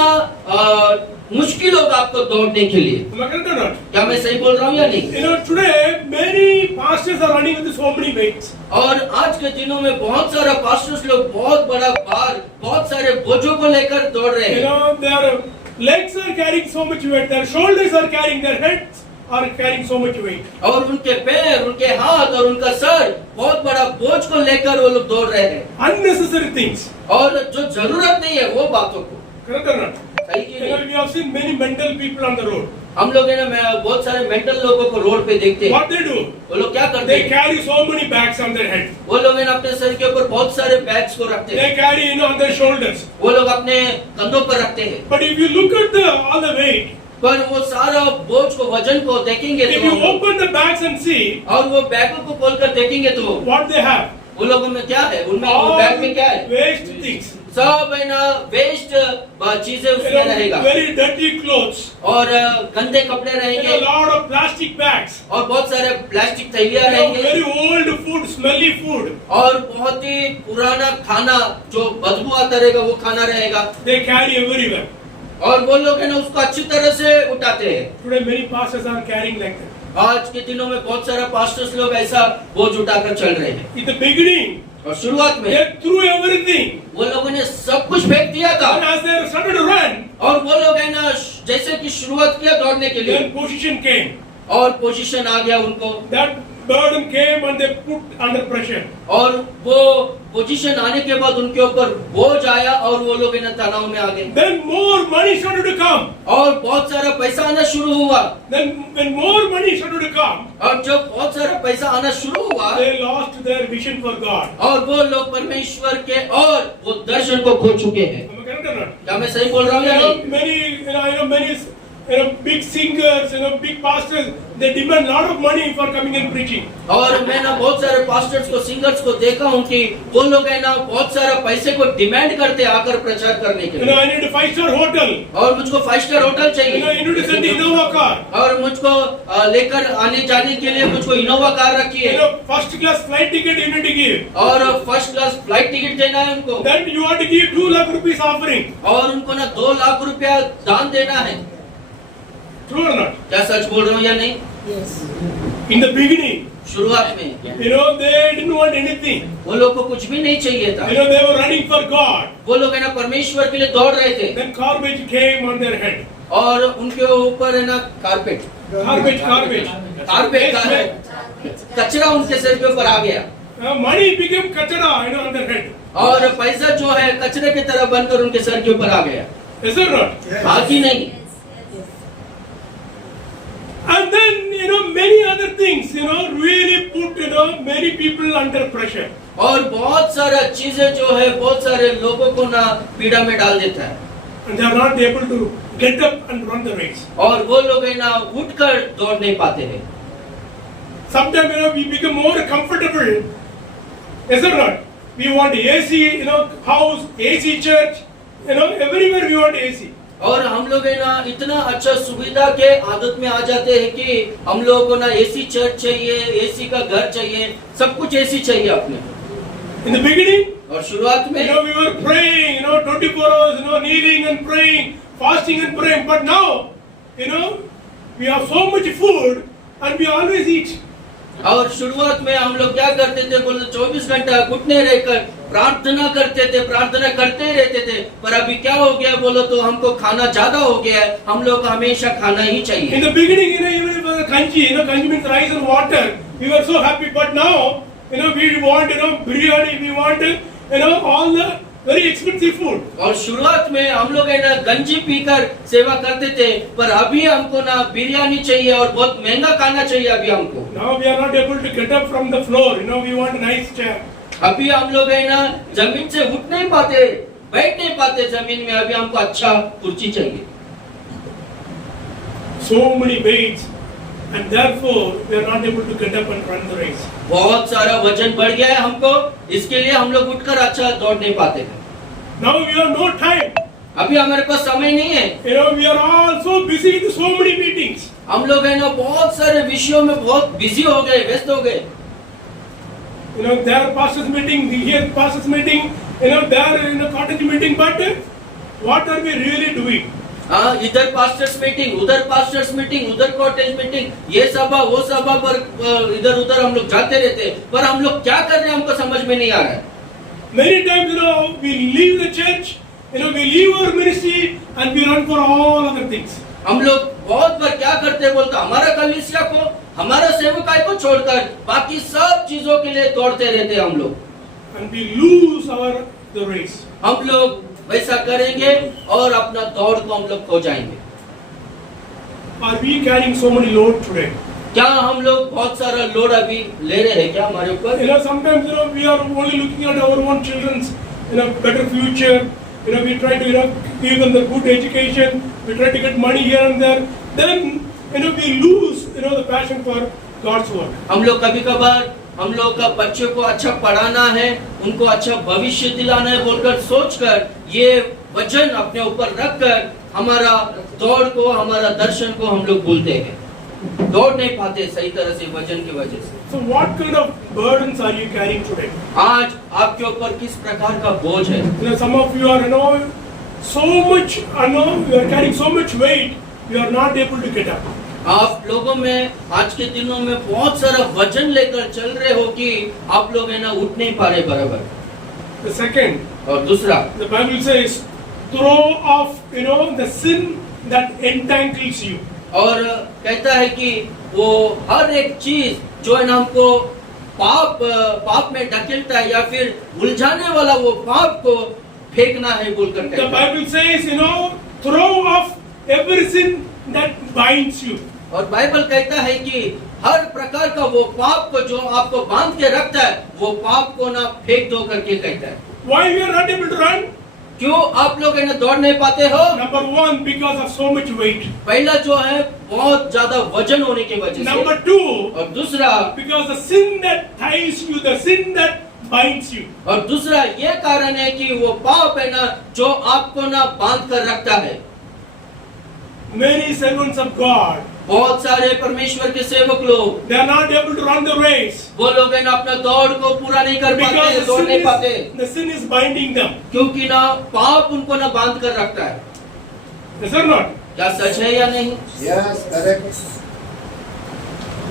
मुश्किल होगा आपको दौड़ने के लिए। Am I correct or not? क्या मैं सही बोल रहा हूँ या नहीं? You know, today many pastors are running with so many weights. और आज के दिनों में बहुत सारा पास्टर्स लोग बहुत बड़ा भार, बहुत सारे बोझों को लेकर दौड़ रहे You हैं। know, their legs are carrying so much weight, their shoulders are carrying, their heads are carrying so much weight. और उनके पैर, उनके हाथ और उनका सर बहुत बड़ा बोझ को लेकर वो लोग दौड़ रहे हैं। Unnecessary things. और जो जरूरत नहीं है वो बातों को। Correct or not? सही कि You know, नहीं? we have seen many mental people on the road. हम लोग है ना बहुत सारे मेंटल लोगों को रोड पे देखते हैं। What they do? वो लोग क्या करते They हैं? carry so many bags on their head. वो लोग है ना अपने सर के ऊपर बहुत सारे बैग्स को रखते हैं। They carry, you know, on their shoulders. वो लोग अपने कंधों पर रखते हैं। But if you look at all the weight, पर वो सारा बोझ को वजन को देखेंगे if तो you open the bags and see और वो बैगों को खोलकर देखेंगे तो what they have, वो लोगों में क्या है? उनमें वो all बैग में क्या है? waste things. सब है ना वेस्ट चीजें You उसमें know, रहेगा very dirty clothes. और गंदे कपड़े You know, रहेंगे a lot of plastic bags. और बहुत सारे प्लास्टिक थैलियां You know, रहेंगे very old food, smelly food. और बहुत ही पुराना खाना जो बदबू आता रहेगा वो खाना रहेगा They carry everywhere. और वो लोग है ना उसको अच्छी तरह से उठाते हैं। Today many pastors are carrying like that. आज के दिनों में बहुत सारा पास्टर्स लोग ऐसा बोझ उठाकर चल रहे हैं। In the beginning, और शुरुआत में they threw everything. वो लोगों ने सब कुछ फेंक दिया था And as they started to run, और वो लोग है ना जैसे कि शुरुआत किया दौड़ने के लिए then position came. और पोजीशन आ गया उनको That burden came and they put under pressure. और वो पोजीशन आने के बाद उनके ऊपर बोझ आया और वो लोग है ना तनाव में आ गए Then more money started to come. और बहुत सारा पैसा आना शुरू हुआ Then when more money started to come, और जब बहुत सारा पैसा आना शुरू हुआ they lost their vision for God. और वो लोग परमेश्वर के और वो दर्शन को खो चुके हैं। Am I correct or not? क्या मैं सही बोल रहा हूँ या नहीं? Many big singers, big pastors, they demand a lot of money for coming and preaching. और मैं ना बहुत सारे पास्टर्स को सिंगर्स को देखा हूँ कि वो लोग है ना बहुत सारा पैसे को डिमांड करते आकर प्रचार करने के लिए। I need a 5-star hotel. और मुझको 5 स्टार होटल चाहिए। You need to send Innova car. और मुझको लेकर आने जाने के लिए मुझको इनोवा कार रखी है। First class flight ticket you need to give. और फर्स्ट क्लास फ्लाइट टिकट देना है उनको। Then you have to give 2 lakh rupees offering. और उनको ना 2 लाख रुपया दान देना है। True or not? क्या सच बोल रहा हूँ या नहीं? In the beginning, शुरुआत में they didn't want anything. वो लोग को कुछ भी नहीं चाहिए था। They were running for God. वो लोग है ना परमेश्वर के लिए दौड़ रहे थे। Then garbage came on their head. और उनके ऊपर है ना कारपेट Garbage, garbage. कचरा उनके सिर के ऊपर आ गया Money became kachara, on their head. और पैसा जो है कचरे की तरह बनकर उनके सर के ऊपर आ गया। Is it not? हाँ कि नहीं? And then, many other things, really put, many people under pressure. और बहुत सारा चीजें जो है बहुत सारे लोगों को ना पीड़ा में डाल देता है And they are not able to get up and run the race. और वो लोग है ना उठकर दौड़ नहीं पाते हैं। Sometimes, we become more comfortable. Is it not? We want AC, house, AC church, everywhere we want AC. और हम लोग है ना इतना अच्छा सुविधा के आदत में आ जाते हैं कि हम लोगों को ना एसी चर्च चाहिए, एसी का घर चाहिए, सब कुछ एसी चाहिए अपने। In the beginning, और शुरुआत में we were praying, 24 hours, kneeling and praying, fasting and praying. But now, we have so much food and we always eat. और शुरुआत में हम लोग क्या करते थे बोले 24 घंटा घुटने रहकर प्रार्थना करते थे, प्रार्थना करते ही रहते थे। पर अभी क्या हो गया बोलो तो हमको खाना ज्यादा हो गया है, हम लोग को हमेशा खाना ही चाहिए। In the beginning, even if it was kanji, kanji means rice and water, we were so happy. But now, we want, biryani, we want, all the very expensive food. और शुरुआत में हम लोग है ना गंजी पीकर सेवा करते थे, पर अभी हमको ना बिरयानी चाहिए और बहुत महंगा खाना चाहिए अभी हमको। Now we are not able to get up from the floor, we want a nice chair. अभी हम लोग है ना जमीन से उठ नहीं पाते, बैठ नहीं पाते जमीन में, अभी हमको अच्छा कुर्सी चाहिए। So many weights, and therefore we are not able to get up and run the race. बहुत सारा वजन बढ़ गया है हमको, इसके लिए हम लोग उठकर अच्छा दौड़ नहीं पाते हैं। Now we have no time. अभी हमारे पास समय नहीं है। We are all so busy with so many meetings. हम लोग है ना बहुत सारे विषयों में बहुत बिजी हो गए, व्यस्त हो गए। There pastors meeting, here pastors meeting, there in a cottage meeting. But what are we really doing? हाँ, इधर पास्टर्स मीटिंग, उधर पास्टर्स मीटिंग, उधर कॉटेज मीटिंग, ये सभा वो सभा पर इधर उधर हम लोग जाते रहते हैं, पर हम लोग क्या कर रहे हैं हमको समझ में नहीं आ रहा है। Many times, we leave the church, we leave our ministry and we run for all other things. हम लोग बहुत बार क्या करते हैं बोलते हमारा कलीसिया को, हमारा सेवकाई को छोड़कर बाकी सब चीजों के लिए दौड़ते रहते हैं हम लोग। And we lose the race. हम लोग वैसा करेंगे और अपना दौड़ को हम लोग खो जाएंगे। Are we carrying so many load today? क्या हम लोग बहुत सारा लोड अभी ले रहे हैं क्या हमारे ऊपर? Sometimes we are only looking at our own children's better future. We try to give them the good education. We try to get money here and there. Then we lose the passion for God's work. हम लोग कभी कभार हम लोग का बच्चों को अच्छा पढ़ाना है, उनको अच्छा भविष्य दिलाना है बोलकर सोचकर ये वचन अपने ऊपर रखकर हमारा दौड़ को, हमारा दर्शन को हम लोग भूलते हैं, दौड़ नहीं पाते सही तरह से वचन की वजह से। So what kind of burdens are you carrying today? आज आपके ऊपर किस प्रकार का बोझ है? Some of you are so much, you are carrying so much weight, you are not able to get up. आप लोगों में आज के दिनों में बहुत सारा वजन लेकर चल रहे हो कि आप लोग है ना उठ नहीं पा रहे बराबर। The second, और दूसरा, the Bible says, throw off, the sin that entangles you. और कहता है कि वो हर एक चीज जो है ना हमको पाप में ढकेलता है या फिर उलझाने वाला वो पाप को फेंकना है बोलकर The कहता है। Bible says, throw off every sin that binds you. और बाइबल कहता है कि हर प्रकार का वो पाप को जो आपको बांध के रखता है वो पाप को ना फेंक दो करके कहता है। Why we are not able to run? क्यों आप लोग है ना दौड़ नहीं पाते हो? Number one, because of so much weight. पहला जो है बहुत ज्यादा वजन होने की वजह से। Number two, और दूसरा, because the sin that ties you, the sin that binds you. और दूसरा ये कारण है कि वो पाप है ना जो आपको ना बांध कर रखता है। Many servants of God, बहुत सारे परमेश्वर के सेवक लोग, they are not able to run the race वो लोग है ना अपना दौड़ को पूरा नहीं कर पाते, because दौड़ नहीं पाते, the sin is binding them. क्योंकि ना पाप उनको ना बांध कर रखता है। Yes or not? क्या सच है या नहीं? Yes, correct.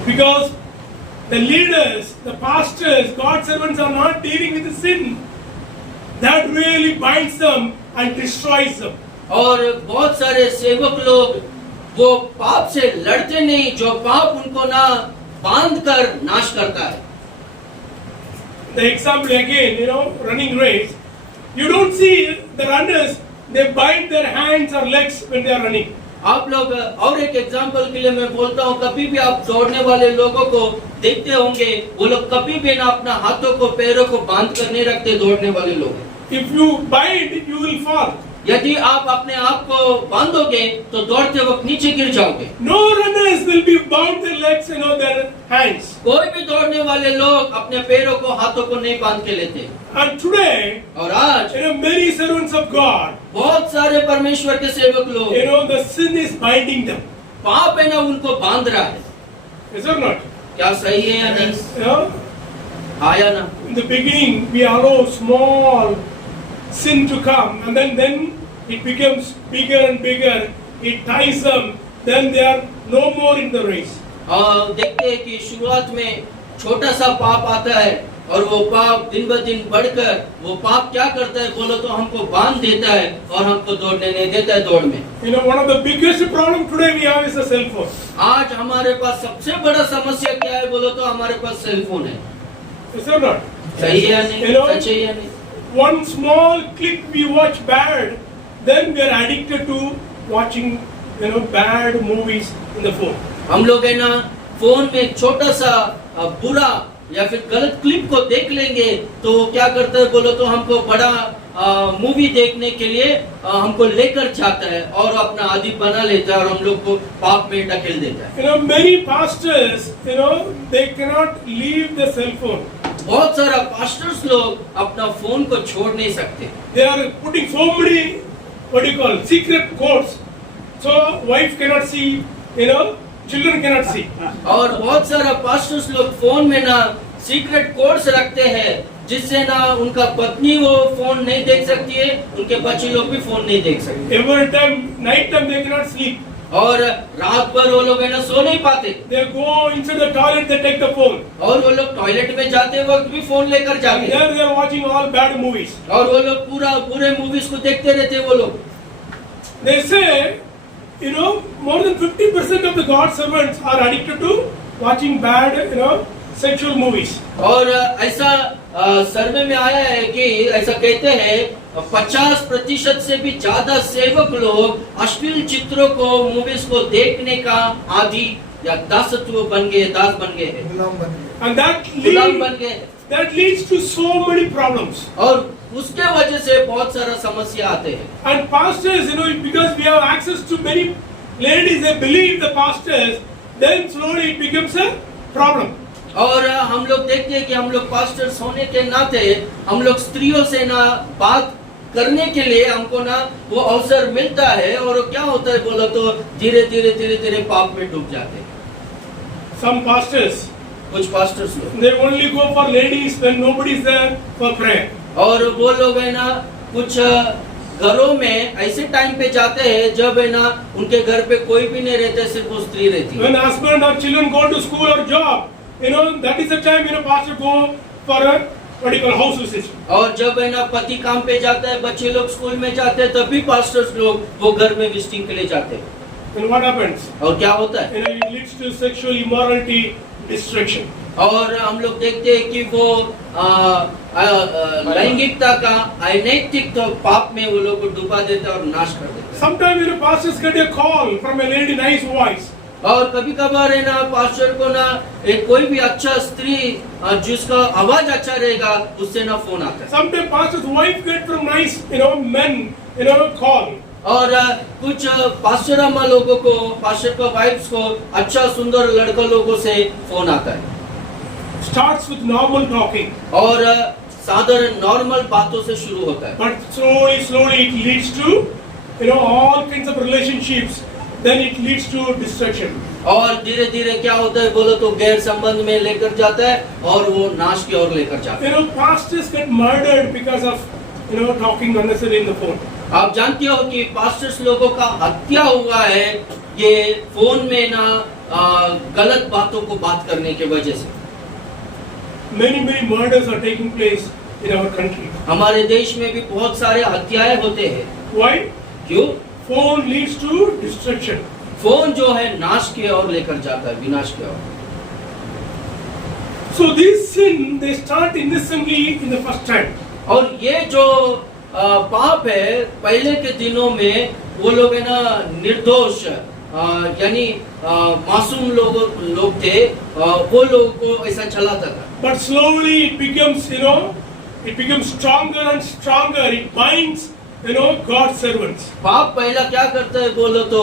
Because the leaders, the pastors, God's servants are not dealing with the sin that really binds them and destroys them. और बहुत सारे सेवक लोग वो पाप से लड़ते नहीं, जो पाप उनको ना बांध कर नाश करता है। The example again, running race. You don't see the runners, they bind their hands or legs when they are running. आप लोग और एक एग्जाम्पल के लिए मैं बोलता हूँ, कभी भी आप दौड़ने वाले लोगों को देखते होंगे, वो लोग कभी भी ना अपना हाथों को पैरों को बांध कर नहीं रखते। दौड़ने वाले लोग, If you bind, you will fall. यदि आप अपने आप को बांधोगे तो दौड़ते वक्त नीचे गिर जाओगे। No runners will be bound their legs, their hands. कोई भी दौड़ने वाले लोग अपने पैरों को हाथों को नहीं बांध के लेते। And today, और आज many servants of God, बहुत सारे परमेश्वर के सेवक लोग, the sin is binding them. पाप है ना उनको बांध रहा है। Is or not? क्या सही है या नहीं? You know, आया ना? in the beginning, we allow small sin to come, and then it becomes bigger and bigger. It ties them. Then they are no more in the race. देखते हैं कि शुरुआत में छोटा सा पाप आता है और वो पाप दिन ब दिन बढ़कर वो पाप क्या करता है बोलो तो हमको बांध देता है और हमको दौड़ने नहीं देता है दौड़ में। One of the biggest problem today we have is the cell phone. आज हमारे पास सबसे बड़ा समस्या क्या है बोलो तो हमारे पास सेल फोन है। Is that not? सही है या नहीं? सच है या नहीं? One small click we watch bad, then we are addicted to watching, bad movies in the phone. हम लोग है ना फोन में छोटा सा बुरा या फिर गलत क्लिप को देख लेंगे तो क्या करता है बोलो तो हमको बड़ा मूवी देखने के लिए हमको लेकर जाता है और अपना आदि बना लेता है और हम लोग को पाप में ढकेल देता है। Many pastors, they cannot leave the cell phone. बहुत सारा पास्टर्स लोग अपना फोन को छोड़ नहीं सकते। They are putting so many, secret codes. So wife cannot see, children cannot see. और बहुत सारा पास्टर्स लोग फोन में ना सीक्रेट कोड्स रखते हैं जिससे ना उनका पत्नी वो फोन नहीं देख सकती है, उनके बच्चे लोग भी फोन नहीं देख सकते। Every time, night time they cannot sleep. और रात भर वो लोग है ना सो नहीं पाते। They go inside the toilet, they take the phone. और वो लोग टॉयलेट में जाते वक्त भी फोन लेकर जाते हैं। There they are watching all bad movies. और वो लोग पूरे मूवीज को देखते रहते वो लोग। They say, more than 50% of the God servants are addicted to watching bad, sexual movies. और ऐसा सर्वे में आया है कि ऐसा कहते हैं 50% से भी ज्यादा सेवक लोग अश्लील चित्रों को मूवीज को देखने का आदि या दासत्व बन गए, दास बन गए हैं। And गुलाम बन गए। that leads to so many problems. और उसके वजह से बहुत सारा समस्या आते हैं। And pastors, because we have access to many ladies, they believe the pastors, then slowly it becomes a problem. और हम लोग देखते हैं कि हम लोग पास्टर्स होने के नाते हम लोग स्त्रियों से ना बात करने के लिए हमको ना वो अवसर मिलता है और क्या होता है बोलो तो धीरे धीरे पाप में डूब जाते हैं। Some pastors, कुछ पास्टर्स लोग they only go for ladies when nobody is there for prayer. और वो लोग है ना कुछ घरों में ऐसे टाइम पे जाते हैं जब है ना उनके घर पे कोई भी नहीं रहता, सिर्फ वो स्त्री रहती है। When husband or children go to school or job, that is the time, pastor go for a house visit. और जब है ना पति काम पे जाता है, बच्चे लोग स्कूल में जाते हैं, तभी पास्टर्स लोग वो घर में विजिटिंग के लिए जाते हैं। And what happens? और क्या होता है? It leads to sexual immorality, destruction. और हम लोग देखते हैं कि वो लैंगिकता का अनैतिक तो पाप में वो लोग को डुबा देता है और नाश कर देता है। Sometimes pastors get a call from a lady, nice voice. और कभी कभार है ना पास्टर को ना एक कोई भी अच्छा स्त्री जिसका आवाज अच्छा रहेगा उससे ना फोन आता है। Sometimes pastor's wife get from nice, men, call. और कुछ पास्टर अम्मा लोगों को, पास्टर का वाइफ्स को अच्छा सुंदर लड़का लोगों से फोन आता है। Starts with normal talking. और साधारण नॉर्मल बातों से शुरू होता है। But slowly it leads to, all kinds of relationships. Then it leads to destruction. और धीरे धीरे क्या होता है बोलो तो गैर संबंध में लेकर जाता है और वो नाश की ओर लेकर जाता है। Pastors get murdered because of, talking unnecessarily in the phone. आप जानते हो कि पास्टर्स लोगों का हत्या हुआ है ये फोन में ना गलत बातों को बात करने के वजह से। Many murders are taking place in our country. हमारे देश में भी बहुत सारे हत्याएं होते हैं। Why? क्यों? Phone leads to destruction. Phone जो है नाश की ओर लेकर जाता है, विनाश की ओर। So this sin, they start innocently in the first time. और ये जो पाप है, पहले के दिनों में वो लोग है ना निर्दोष यानी मासूम लोग थे, वो लोगों को ऐसा चलाता था। But slowly it becomes, it becomes stronger and stronger. It binds, God's servants. पाप पहला क्या करता है बोलो तो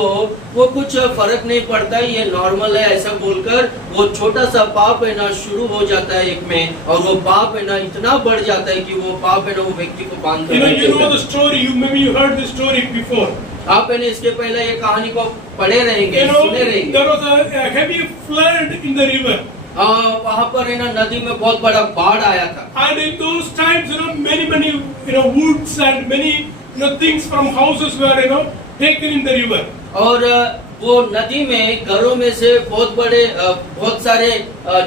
वो कुछ फर्क नहीं पड़ता है, ये नॉर्मल है ऐसा बोलकर वो छोटा सा पाप है ना शुरू हो जाता है एक में, और वो पाप है ना इतना बढ़ जाता है कि वो पाप है ना वो व्यक्ति को बांध कर You know the story. Maybe you heard the story before. आप है ना इसके पहले ये कहानी को पढ़े रहेंगे, सुने रहेंगे। There was a heavy flood in the river. वहाँ पर है ना नदी में बहुत बड़ा बाढ़ आया था। And in those times, many woods and many things from houses were taken in the river. और वो नदी में घरों में से बहुत सारे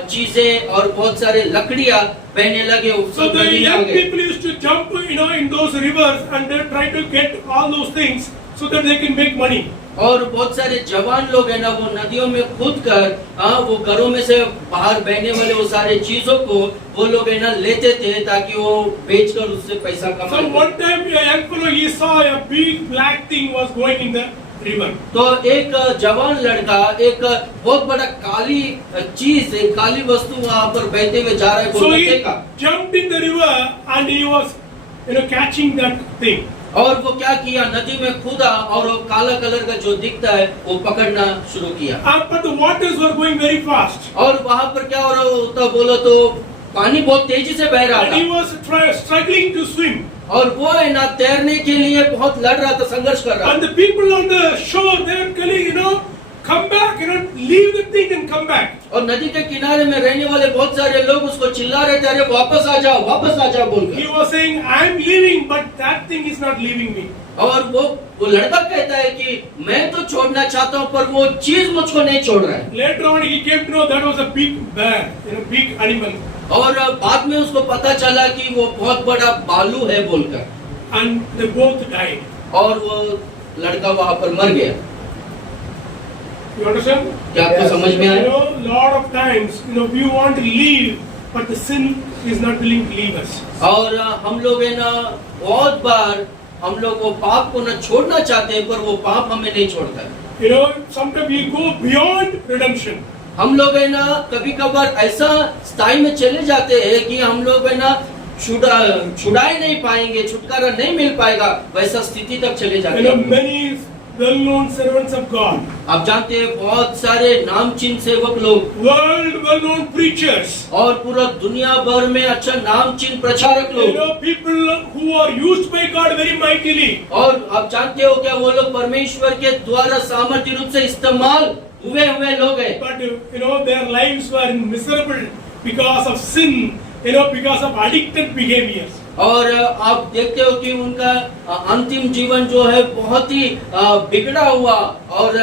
चीजें और बहुत सारे लकड़ियां बहने लगे। So the young people used to jump in those rivers and they try to get all those things so that they can make money. और बहुत सारे जवान लोग है ना वो नदियों में कूद कर वो घरों में से बाहर बहने वाले वो सारे चीजों को वो लोग है ना लेते थे ताकि वो बेचकर उससे पैसा कमा। So one time a young fellow, he saw a big black thing was going in the river. तो एक जवान लड़का एक बहुत बड़ा काली चीज, एक काली वस्तु वहाँ पर बहते हुए जा रहा है। So he jumped in the river and he was catching that thing. और वो क्या किया, नदी में कूदा और वो काला कलर का जो दिखता है वो पकड़ना शुरू किया। But the waters were going very fast. और वहाँ पर क्या हो रहा होता बोलो तो पानी बहुत तेजी से बह रहा था। And he was struggling to swim. और वो है ना तैरने के लिए बहुत लड़ रहा था, संघर्ष कर रहा था। And the people on the shore, they were telling, come back, leave the thing and come back. और नदी के किनारे में रहने वाले बहुत सारे लोग उसको चिल्ला रहे थे, अरे वापस आ जाओ बोलकर। He was saying, I am leaving, but that thing is not leaving me. और वो लड़का कहता है कि मैं तो छोड़ना चाहता हूँ पर वो चीज मुझको नहीं छोड़ रहा है। Later on he came to know that was a big bear, big animal. और बाद में उसको पता चला कि वो बहुत बड़ा भालू है बोलकर। And they both died. और वो लड़का वहाँ पर मर गया। You understand? क्या आपको समझ में आया? Lot of times, we want to leave, but the sin is not willing to leave us. और हम लोग है ना बहुत बार हम लोग वो पाप को ना छोड़ना चाहते हैं पर वो पाप हमें नहीं छोड़ता है। Sometimes we go beyond redemption. हम लोग है ना कभी कभार ऐसा स्थाई में चले जाते हैं कि हम लोग है ना छुड़ाए नहीं पाएंगे, छुटकारा नहीं मिल पाएगा, वैसा स्थिति तक चले जाते हैं। Many well-known servants of God. आप जानते हैं बहुत सारे नामचीन सेवक लोग, world well-known preachers, और पूरा दुनिया भर में अच्छा नामचीन प्रचारक लोग, people who are used by God very mightily. और आप जानते हो क्या वो लोग परमेश्वर के द्वारा सामर्थ्य रूप से इस्तेमाल हुए लोग हैं। But their lives were miserable because of sin, because of addicted behaviors. और आप देखते हो कि उनका अंतिम जीवन जो है बहुत ही बिगड़ा हुआ और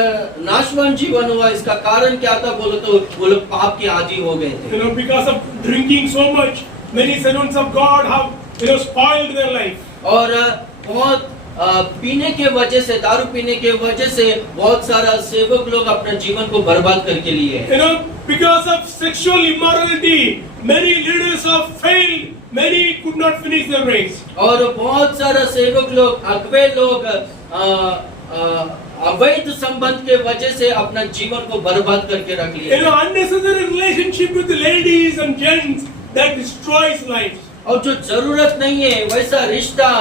नाशवान जीवन हुआ। इसका कारण क्या था बोलो तो वो लोग पाप के आदी हो गए थे। Because of drinking so much, many servants of God have spoiled their life. और बहुत पीने के वजह से, दारू पीने के वजह से बहुत सारा सेवक लोग अपने जीवन को बर्बाद करके लिए। Because of sexual immorality, many leaders have failed. Many could not finish their race. और बहुत सारा सेवक लोग, अगुवे लोग अवैध संबंध के वजह से अपना जीवन को बर्बाद करके रख लिया। Unnecessary relationship with ladies and gents that destroys lives. और जो जरूरत नहीं है वैसा रिश्ता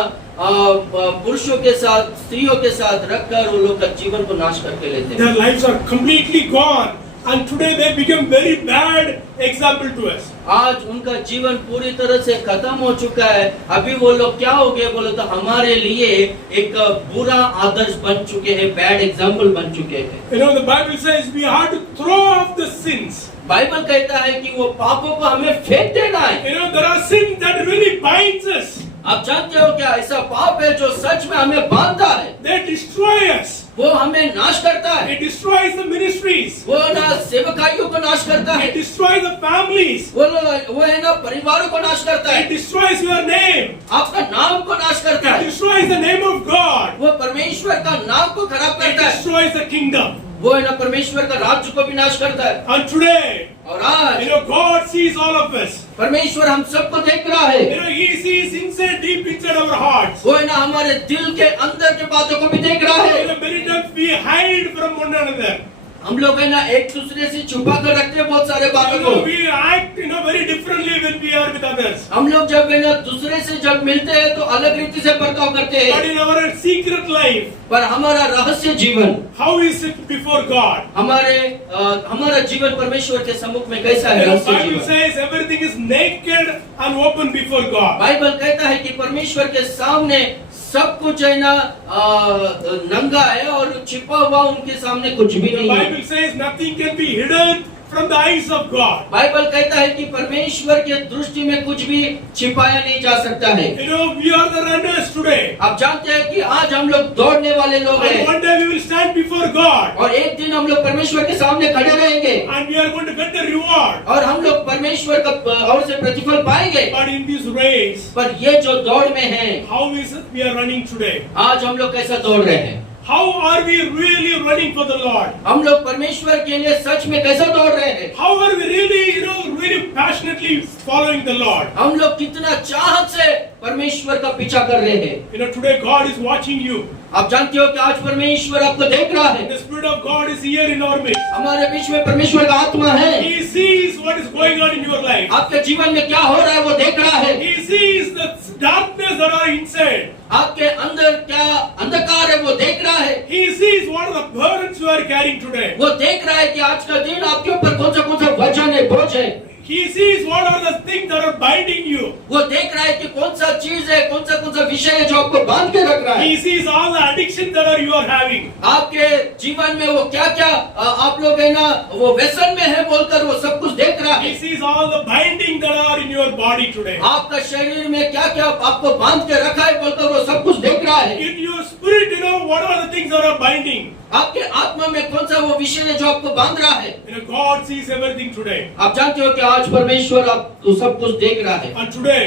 पुरुषों के साथ, स्त्रियों के साथ रखकर वो लोग का जीवन को नाश करके लेते हैं। Their lives are completely gone. And today they become very bad example to us. आज उनका जीवन पूरी तरह से खत्म हो चुका है। अभी वो लोग क्या हो गए बोले तो हमारे लिए एक बुरा आदर्श बन चुके हैं, बैड एग्जाम्पल बन चुके हैं। The Bible says we have to throw off the sins. Bible कहता है कि वो पापों को हमें फेंक देना है। There are sins that really binds us. आप जानते हो क्या ऐसा पाप है जो सच में हमें बांधता है। They destroy us. वो हमें नाश करता है। It destroys the ministries. वो ना सेवकाइयों को नाश करता है। It destroys the families. वो है ना परिवारों को नाश करता है। It destroys your name. आपका नाम को नाश करता It है। destroys the name of God. वो परमेश्वर का का नाम को खराब It करता है, destroys the kingdom. वो है ना परमेश्वर का राज्य को विनाश करता है। And today, और आज God sees all of us. परमेश्वर हम सबको देख रहा है, He sees inside, deep inside our hearts. वो है ना हमारे दिल के अंदर के बातों को भी देख रहा है। Many times we hide from one another. हम लोग है ना एक दूसरे से छुपा कर रखते हैं बहुत सारे बातों को। We act, very differently when we are with others. हम लोग जब है ना दूसरे से जब मिलते हैं तो अलग रीति से बर्ताव करते But हैं, in our secret life, पर हमारा रहस्य जीवन, how is it before God? हमारा जीवन परमेश्वर के सम्मुख में कैसा है? The रहस्य Bible जीवन। says everything is naked and open before God. Bible कहता है कि परमेश्वर के सामने सब कुछ है ना नंगा है और छिपा हुआ उनके सामने कुछ भी The नहीं है। Bible says nothing can be hidden from the eyes of God. Bible कहता है कि परमेश्वर के दृष्टि में कुछ भी छिपाया नहीं जा सकता है। We are the runners today. आप जानते हैं कि आज हम लोग दौड़ने वाले लोग And हैं one day we will stand before God. और एक दिन हम लोग परमेश्वर के सामने खड़े रहेंगे And we are going to get the reward. और हम लोग परमेश्वर का और से प्रतिफल पाएंगे। But in this race, पर ये जो दौड़ में है, how is it we are running today? आज हम लोग कैसा दौड़ रहे हैं? How are we really running for the Lord? हम लोग परमेश्वर के लिए सच में कैसा दौड़ रहे हैं? How are we really, really passionately following the Lord? हम लोग कितना चाहत से परमेश्वर का पीछा कर रहे हैं? Today God is watching you. आप जानते हो कि आज परमेश्वर आपको देख रहा है। The Spirit of God is here in our midst. हमारे बीच में परमेश्वर का आत्मा है। He sees what is going on in your life. आपके जीवन में क्या हो रहा है वो देख रहा है। He sees the darkness that are inside. आपके अंदर क्या अंधकार है वो देख रहा है। He sees what are the burdens you are carrying today. वो देख रहा है कि आज का दिन आपके ऊपर कौन सा वजन है, बोझ है। He sees what are the things that are binding you. वो देख रहा है कि कौन सा चीज है, कौन सा विषय है जो आपको बांध के रख रहा है। He sees all the addictions that are you are having. आपके जीवन में वो क्या क्या आप लोग है ना वो व्यसन में है बोलकर वो सब कुछ देख रहा He है। sees all the binding that are in your body today. आपका शरीर में क्या क्या आपको बांध के रखा है बोलकर वो सब कुछ देख रहा है। In your spirit, what are the things that are binding. आपके आत्मा में कौन सा वो विषय है जो आपको बांध रहा है। God sees everything today. आप जानते हो कि आज परमेश्वर आपको सब कुछ देख रहा है। And today,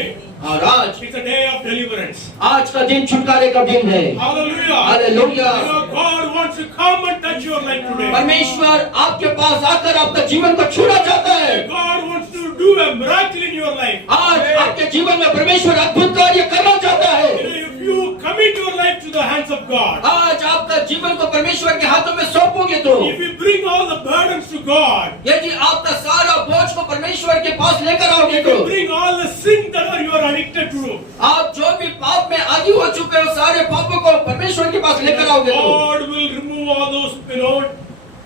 और आज it's a day of deliverance. आज का दिन छुटकारे का दिन है। Hallelujah. Hallelujah. God wants to come and touch your life today. परमेश्वर आपके पास आकर आपका जीवन को छूना चाहता है। God wants to do a miracle in your life. आज आपके जीवन में परमेश्वर अद्भुत कार्य करना चाहता है। If you commit your life to the hands of God, आज आपका जीवन को परमेश्वर के हाथों में सौंपोगे तो, if you bring all the burdens to God, यदि आपका सारा बोझ को परमेश्वर के पास लेकर आओगे if तो, you bring all the sin that you are addicted to, आप जो भी पाप में आदी हो चुके हो सारे पापों को परमेश्वर के पास लेकर आओगे तो, God will remove all those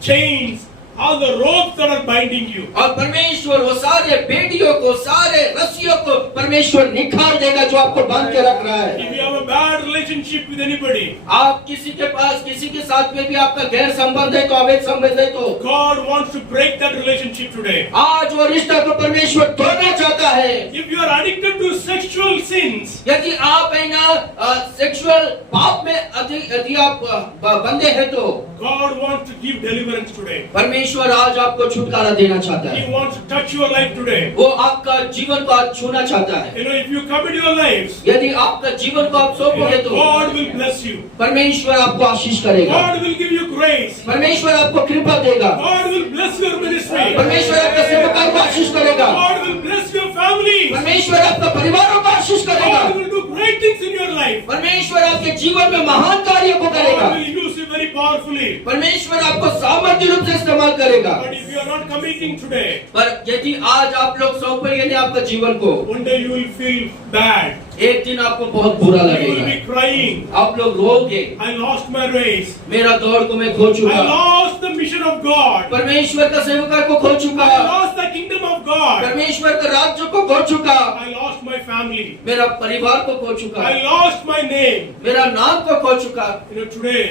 chains, all the ropes that are binding you. और परमेश्वर वो सारे बेड़ियों को सारे रस्सियों को परमेश्वर निखार देगा जो आपको बांध के रख रहा है। If you have a bad relationship with anybody, आप किसी के पास किसी के साथ में भी आपका गैर संबंध है तो अवैध संबंध है तो, God wants to break that relationship today. आज वो रिश्ता को परमेश्वर तोड़ना चाहता है। If you are addicted to sexual sins, यदि आप है ना सेक्सुअल पाप में यदि आप बंधे हैं तो, God wants to give deliverance today. परमेश्वर आज आपको छुटकारा देना चाहता है। He wants to touch your life today. वो आपका जीवन को आज छूना चाहता है। If you commit your lives, यदि आपका जीवन को आप सौंपोगे तो, God will bless you. परमेश्वर आपको आशीष करेगा। God will give you grace. परमेश्वर आपको कृपा देगा। God will bless your ministry. परमेश्वर आपका सेवकाई को आशीष करेगा। God will bless your family. परमेश्वर आपका परिवारों को आशीष करेगा। God will do great things in your life. परमेश्वर आपके जीवन में महान कार्य को करेगा। God will use you very powerfully. परमेश्वर आपको सामर्थ्य रूप से इस्तेमाल करेगा। But if you are not committing today, पर यदि आज आप लोग सौंपेंगे नहीं आपका जीवन को, one day you will feel bad. एक दिन आपको बहुत बुरा You will लगेगा। be crying. आप लोग रोगे, I lost my race. मेरा दौड़ को मैं खो I चुका, lost the mission of God. परमेश्वर का सेवका को खो चुका, I lost the kingdom of God. परमेश्वर का राज्य को खो चुका, I lost my family. मेरा परिवार को खो चुका, I lost my name. मेरा नाम को खो चुका। Today,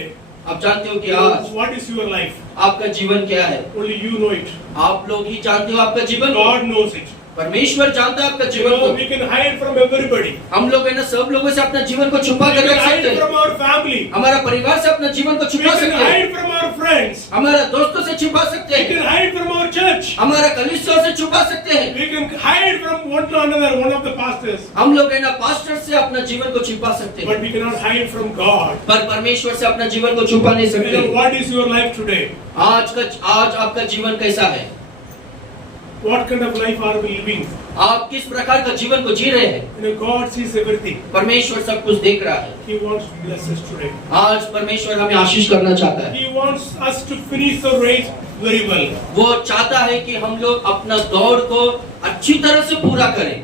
आप जानते हो कि आज what is your life? आपका जीवन क्या है? Only you know it. आप लोग ही जानते हो आपका जीवन। God knows it. परमेश्वर जानता है आपका You जीवन know, को। we can hide from everybody. हम लोग है ना सब लोगों से अपना जीवन को छुपा We कर can रख hide सकते हैं। from our family. हमारा परिवार से अपना जीवन को We छुपा can सकते हैं। hide from our friends. हमारा दोस्तों से छुपा सकते We हैं। can hide from our church. हमारा कलीसिया से छुपा सकते हैं। We can hide from one to another, one of the pastors. हम लोग है ना पास्टर से अपना जीवन को छुपा सकते हैं, But we cannot hide from God. पर परमेश्वर से अपना जीवन को छुपा नहीं You know, सकते। what is your life today? आज आपका जीवन कैसा है? What kind of life are we living? आप किस प्रकार का जीवन को जी रहे हैं? You know, God sees everything. परमेश्वर सब कुछ देख रहा है। He wants to bless us today. आज परमेश्वर हमें आशीष करना चाहता है। He wants us to finish the race very well. वो चाहता है कि हम लोग अपना दौड़ को अच्छी तरह से पूरा करें।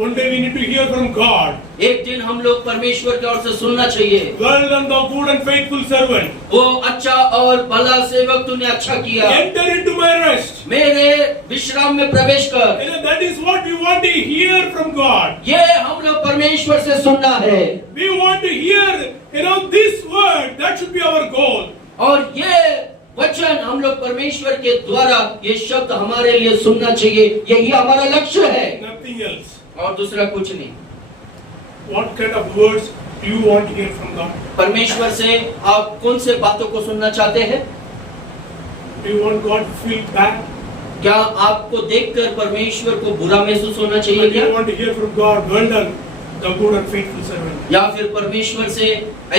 One day we need to hear from God. एक दिन हम लोग परमेश्वर की ओर से सुनना चाहिए, Well done, thou good and faithful servant. वो अच्छा और भला सेवक, तूने अच्छा किया, Enter into my rest. मेरे विश्राम में प्रवेश कर। You know, that is what we want to hear from God. ये हम लोग परमेश्वर से सुनना है, We want to hear, you know, this word. That should be our goal. और ये वचन हम लोग परमेश्वर के द्वारा ये शब्द हमारे लिए सुनना चाहिए। यही हमारा लक्ष्य है Nothing else. और दूसरा कुछ नहीं। What kind of words do you want to hear from God? परमेश्वर से आप कौन से बातों को सुनना चाहते हैं? Do you want God to feel bad? क्या आपको देखकर परमेश्वर को बुरा महसूस होना Or चाहिए do क्या? you want to hear from God, well done, thou good and faithful servant? या फिर परमेश्वर से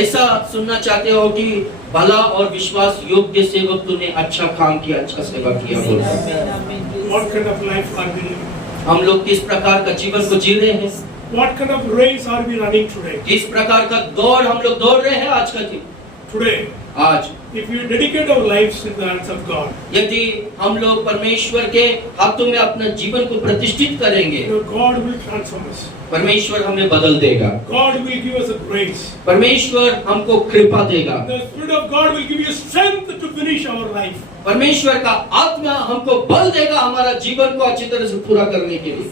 ऐसा सुनना चाहते हो कि भला और विश्वास योग्य सेवक, तूने अच्छा काम किया, अच्छा सेवा किया बोल। What kind of life are we living? हम लोग किस प्रकार का जीवन को जी रहे हैं? What kind of race are we running today? किस प्रकार का दौड़ हम लोग दौड़ रहे हैं आज का दिन? Today, आज if we dedicate our lives in the hands of God, यदि हम लोग परमेश्वर के हाथों में अपना जीवन को प्रतिष्ठित करेंगे, you know, God will transform us. परमेश्वर हमें बदल देगा। God will give us a grace. परमेश्वर हमको कृपा देगा। The Spirit of God will give you strength to finish our life. परमेश्वर का आत्मा हमको बल देगा हमारा जीवन को अच्छी तरह से पूरा करने के लिए।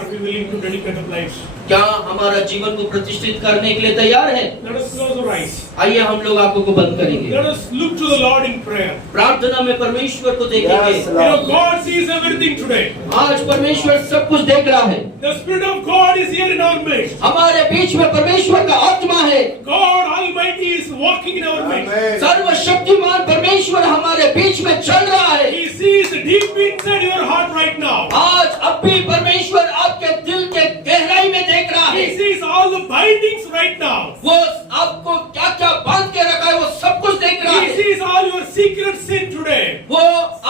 Are we willing to dedicate our lives? क्या हमारा जीवन को प्रतिष्ठित करने के लिए तैयार है? Let us close our eyes. आइए हम लोग आंखों को बंद करेंगे, Let us look to the Lord in prayer. प्रार्थना में परमेश्वर को देखेंगे। Yes, You know, God sees everything today. आज परमेश्वर सब कुछ देख रहा है। The Spirit of God is here in our midst. हमारे बीच में परमेश्वर का आत्मा है। God Almighty is walking in our midst. Amen. सर्वशक्तिमान परमेश्वर हमारे बीच में चल रहा है। He sees deep inside your heart right now. आज अब भी परमेश्वर आपके दिल के गहराई में देख रहा है। He sees all the bindings right now. वो आपको क्या क्या बांध के रखा है वो सब कुछ देख रहा He है। sees all your secret sin today. वो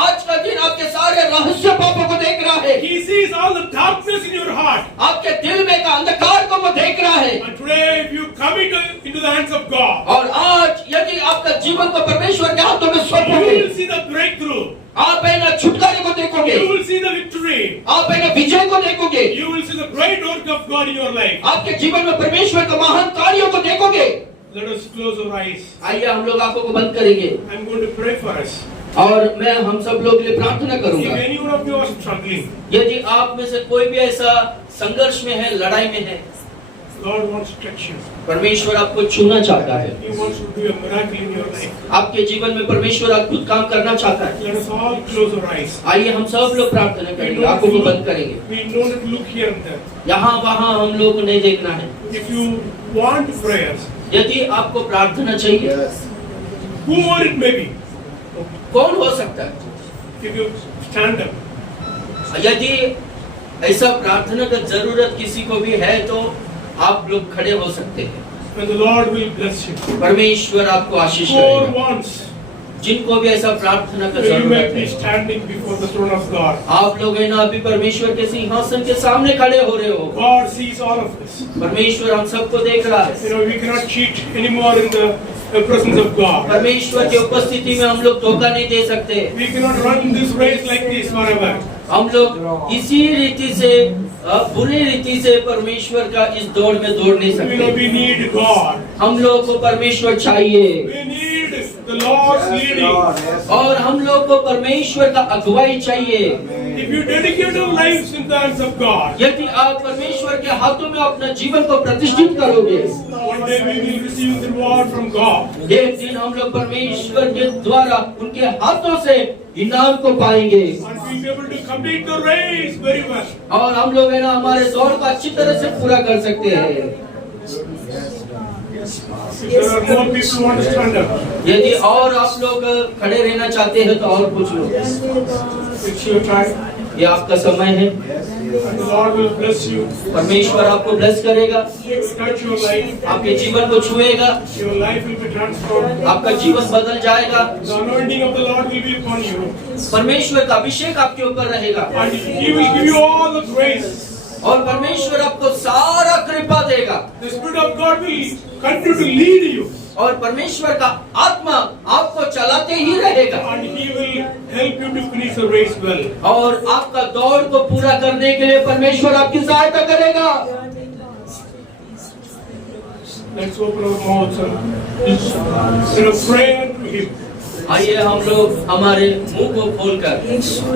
आज का दिन आपके सारे रहस्य पापों को देख रहा है। He sees all the darkness in your heart. आपके दिल में का अंधकार को वो देख रहा है। And today, if you commit into the hands of God, और आज यदि आपका जीवन को परमेश्वर के हाथों में you सौंपोगे, will see the breakthrough. आप है ना छुटकारे को देखोगे, You will see the victory. आप है ना विजय को देखोगे, You will see the great work of God in your life. आपके जीवन में परमेश्वर के महान कार्यों को देखोगे। Let us close our eyes. आइए हम लोग आंखों को बंद करेंगे I'm going to pray for us. और मैं हम सब लोग के लिए प्रार्थना If करूंगा। any one of you are struggling, यदि आप में से कोई भी ऐसा संघर्ष में है, लड़ाई में है, God wants to touch you. परमेश्वर आपको छूना चाहता है। He wants to do a miracle in your life. आपके जीवन में परमेश्वर अद्भुत काम करना चाहता है। Let us all close our eyes. आइए हम सब लोग प्रार्थना करेंगे, आंखों को बंद करेंगे। We don't look here and there. यहाँ वहाँ हम लोग को नहीं देखना है। If you want prayers, यदि आपको प्रार्थना चाहिए, Yes. whoever it may be, कौन हो सकता है? if you stand up, यदि ऐसा प्रार्थना का जरूरत किसी को भी है तो आप लोग खड़े हो सकते हैं। and the Lord will bless you. परमेश्वर आपको आशीष Whoever करेगा। wants, जिनको भी ऐसा प्रार्थना का you may जरूरत be है, standing before the throne of God. आप लोग है ना अभी परमेश्वर के सिंहासन के सामने खड़े हो रहे हो। God sees all of this. परमेश्वर हम सबको देख रहा है। You know, we cannot cheat anymore in the presence of God. परमेश्वर की उपस्थिति में हम लोग धोखा नहीं दे सकते। We cannot run this race like this forever. हम लोग इसी रीति से बुरी रीति से परमेश्वर का इस दौड़ में दौड़ नहीं You know, सकते। we need God. हम लोग को परमेश्वर चाहिए We need the Lord's Yes, leading. Lord. Yes. और हम लोग को परमेश्वर का अगुवाई चाहिए। If you dedicate your lives in the hands of God, यदि आप परमेश्वर के हाथों में अपना जीवन को प्रतिष्ठित करोगे, one day we will receive the reward from God. एक दिन हम लोग परमेश्वर के द्वारा उनके हाथों से इनाम को पाएंगे and we'll be able to complete the race very well. और हम लोग है ना हमारे दौड़ को अच्छी तरह से पूरा कर सकते हैं। If there are more people who want to stand up, यदि और आप लोग खड़े रहना चाहते हैं तो और कुछ लोग, it's your time, ये आपका समय है। and the Lord will bless you, परमेश्वर आपको ब्लेस करेगा, touch your life, आपके जीवन को छुएगा, your life will be transformed. आपका जीवन बदल जाएगा। The anointing of the Lord will be upon you, परमेश्वर का अभिषेक आपके ऊपर रहेगा and He will give you all the grace. और परमेश्वर आपको सारा कृपा देगा The Spirit of God will continue to lead you, और परमेश्वर का आत्मा आपको चलाते ही रहेगा and He will help you to finish the race well. और आपका दौड़ को पूरा करने के लिए परमेश्वर आपकी सहायता करेगा। Let's open our mouths and pray unto Him. आइए हम लोग हमारे मुंह को खोलकर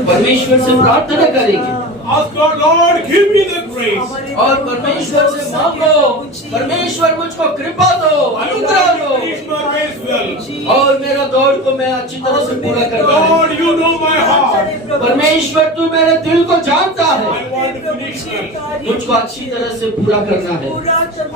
परमेश्वर से प्रार्थना करेंगे Ask God, Lord, give me the grace. और परमेश्वर से मांगो, परमेश्वर मुझको कृपा दो, I अनुग्रह want to दो finish my race well. और मेरा दौड़ को मैं अच्छी तरह से पूरा कर पाऊं। Lord, you know my heart. परमेश्वर तू मेरे दिल को जानता I है, want to finish well. मुझको अच्छी तरह से पूरा करना है।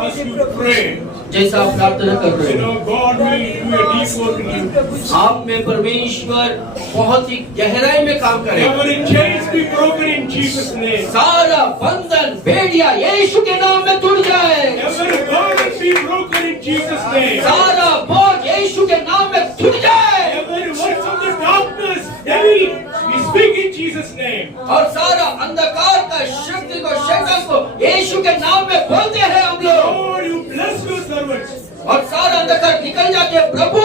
As you pray, जैसा आप प्रार्थना कर रहे you हो, know, God will do a deep work in you. आप में परमेश्वर बहुत ही गहराई में काम करेगा। Every chains be broken in Jesus' name. सारा बंधन बेड़िया यीशु के नाम में टूट जाए, Every burden be broken in Jesus' name. सारा बोझ यीशु के नाम में टूट जाए Every words of the darkness, devil, we speak in Jesus' name. और सारा अंधकार का शक्ति को शैतान को यीशु के नाम में बोलते हैं हम लोग Lord, you bless your servants. और सारा अंधकार निकल जाते हैं। प्रभु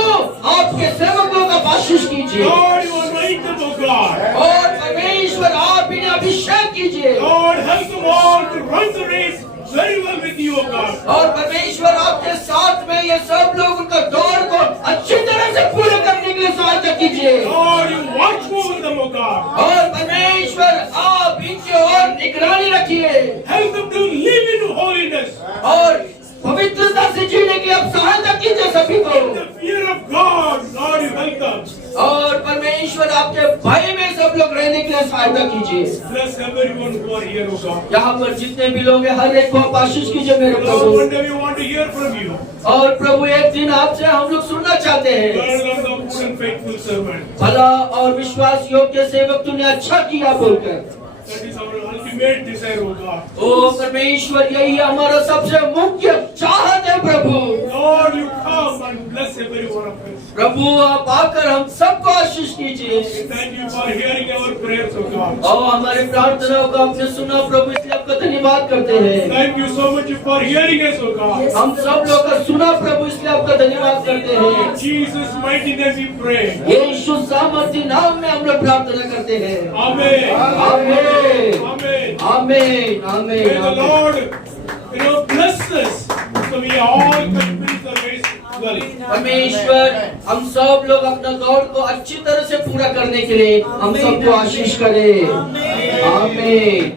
आपके सेवकों का आशीष कीजिए Lord, you anoint them, O God. और परमेश्वर आप इन्हें अभिषेक कीजिए Lord, help them all to run the race very well with you, O God. और परमेश्वर आपके साथ में ये सब लोग उनका दौड़ को अच्छी तरह से पूरा करने के लिए सहायता कीजिए Lord, you watch over them, O God. और परमेश्वर आप इनकी ओर निगरानी रखिए Help them to live in holiness. और पवित्रता से जीने की आप सहायता कीजिए सभी को In the fear of God, Lord, you help them. और परमेश्वर आपके भय में सब लोग रहने के लिए सहायता कीजिए। Bless everyone who are here, O God. यहाँ पर जितने भी लोग हैं हर एक को आप आशीष कीजिए मेरे Lord, Prabhu. one day we want to hear from you. और प्रभु एक दिन आपसे हम लोग सुनना चाहते हैं। Lord, of the good and faithful servant. भला और विश्वास योग्य सेवक तूने अच्छा किया बोलकर। That is our ultimate desire, O God. ओ परमेश्वर यही हमारा सबसे मुख्य चाहत है प्रभु। Lord, you come and bless every one of us. प्रभु आप आकर हम सबको आशीष कीजिए Thank you for hearing our prayers, O God. और हमारे प्रार्थनाओं को आपने सुना प्रभु, इसलिए आपका धन्यवाद करते हैं। Thank you so much for hearing us, O God. हम सब लोग का सुना प्रभु, इसलिए आपका धन्यवाद करते हैं। In Jesus' mighty name we pray. यीशु सामर्थी नाम में हम लोग प्रार्थना करते हैं। Amen. आमीन Amen. आमीन May the आमीन। Lord, bless us so we all can finish the race well. परमेश्वर हम सब लोग अपना दौड़ को अच्छी तरह से पूरा करने के लिए हम सबको आशीष करे। आमीन।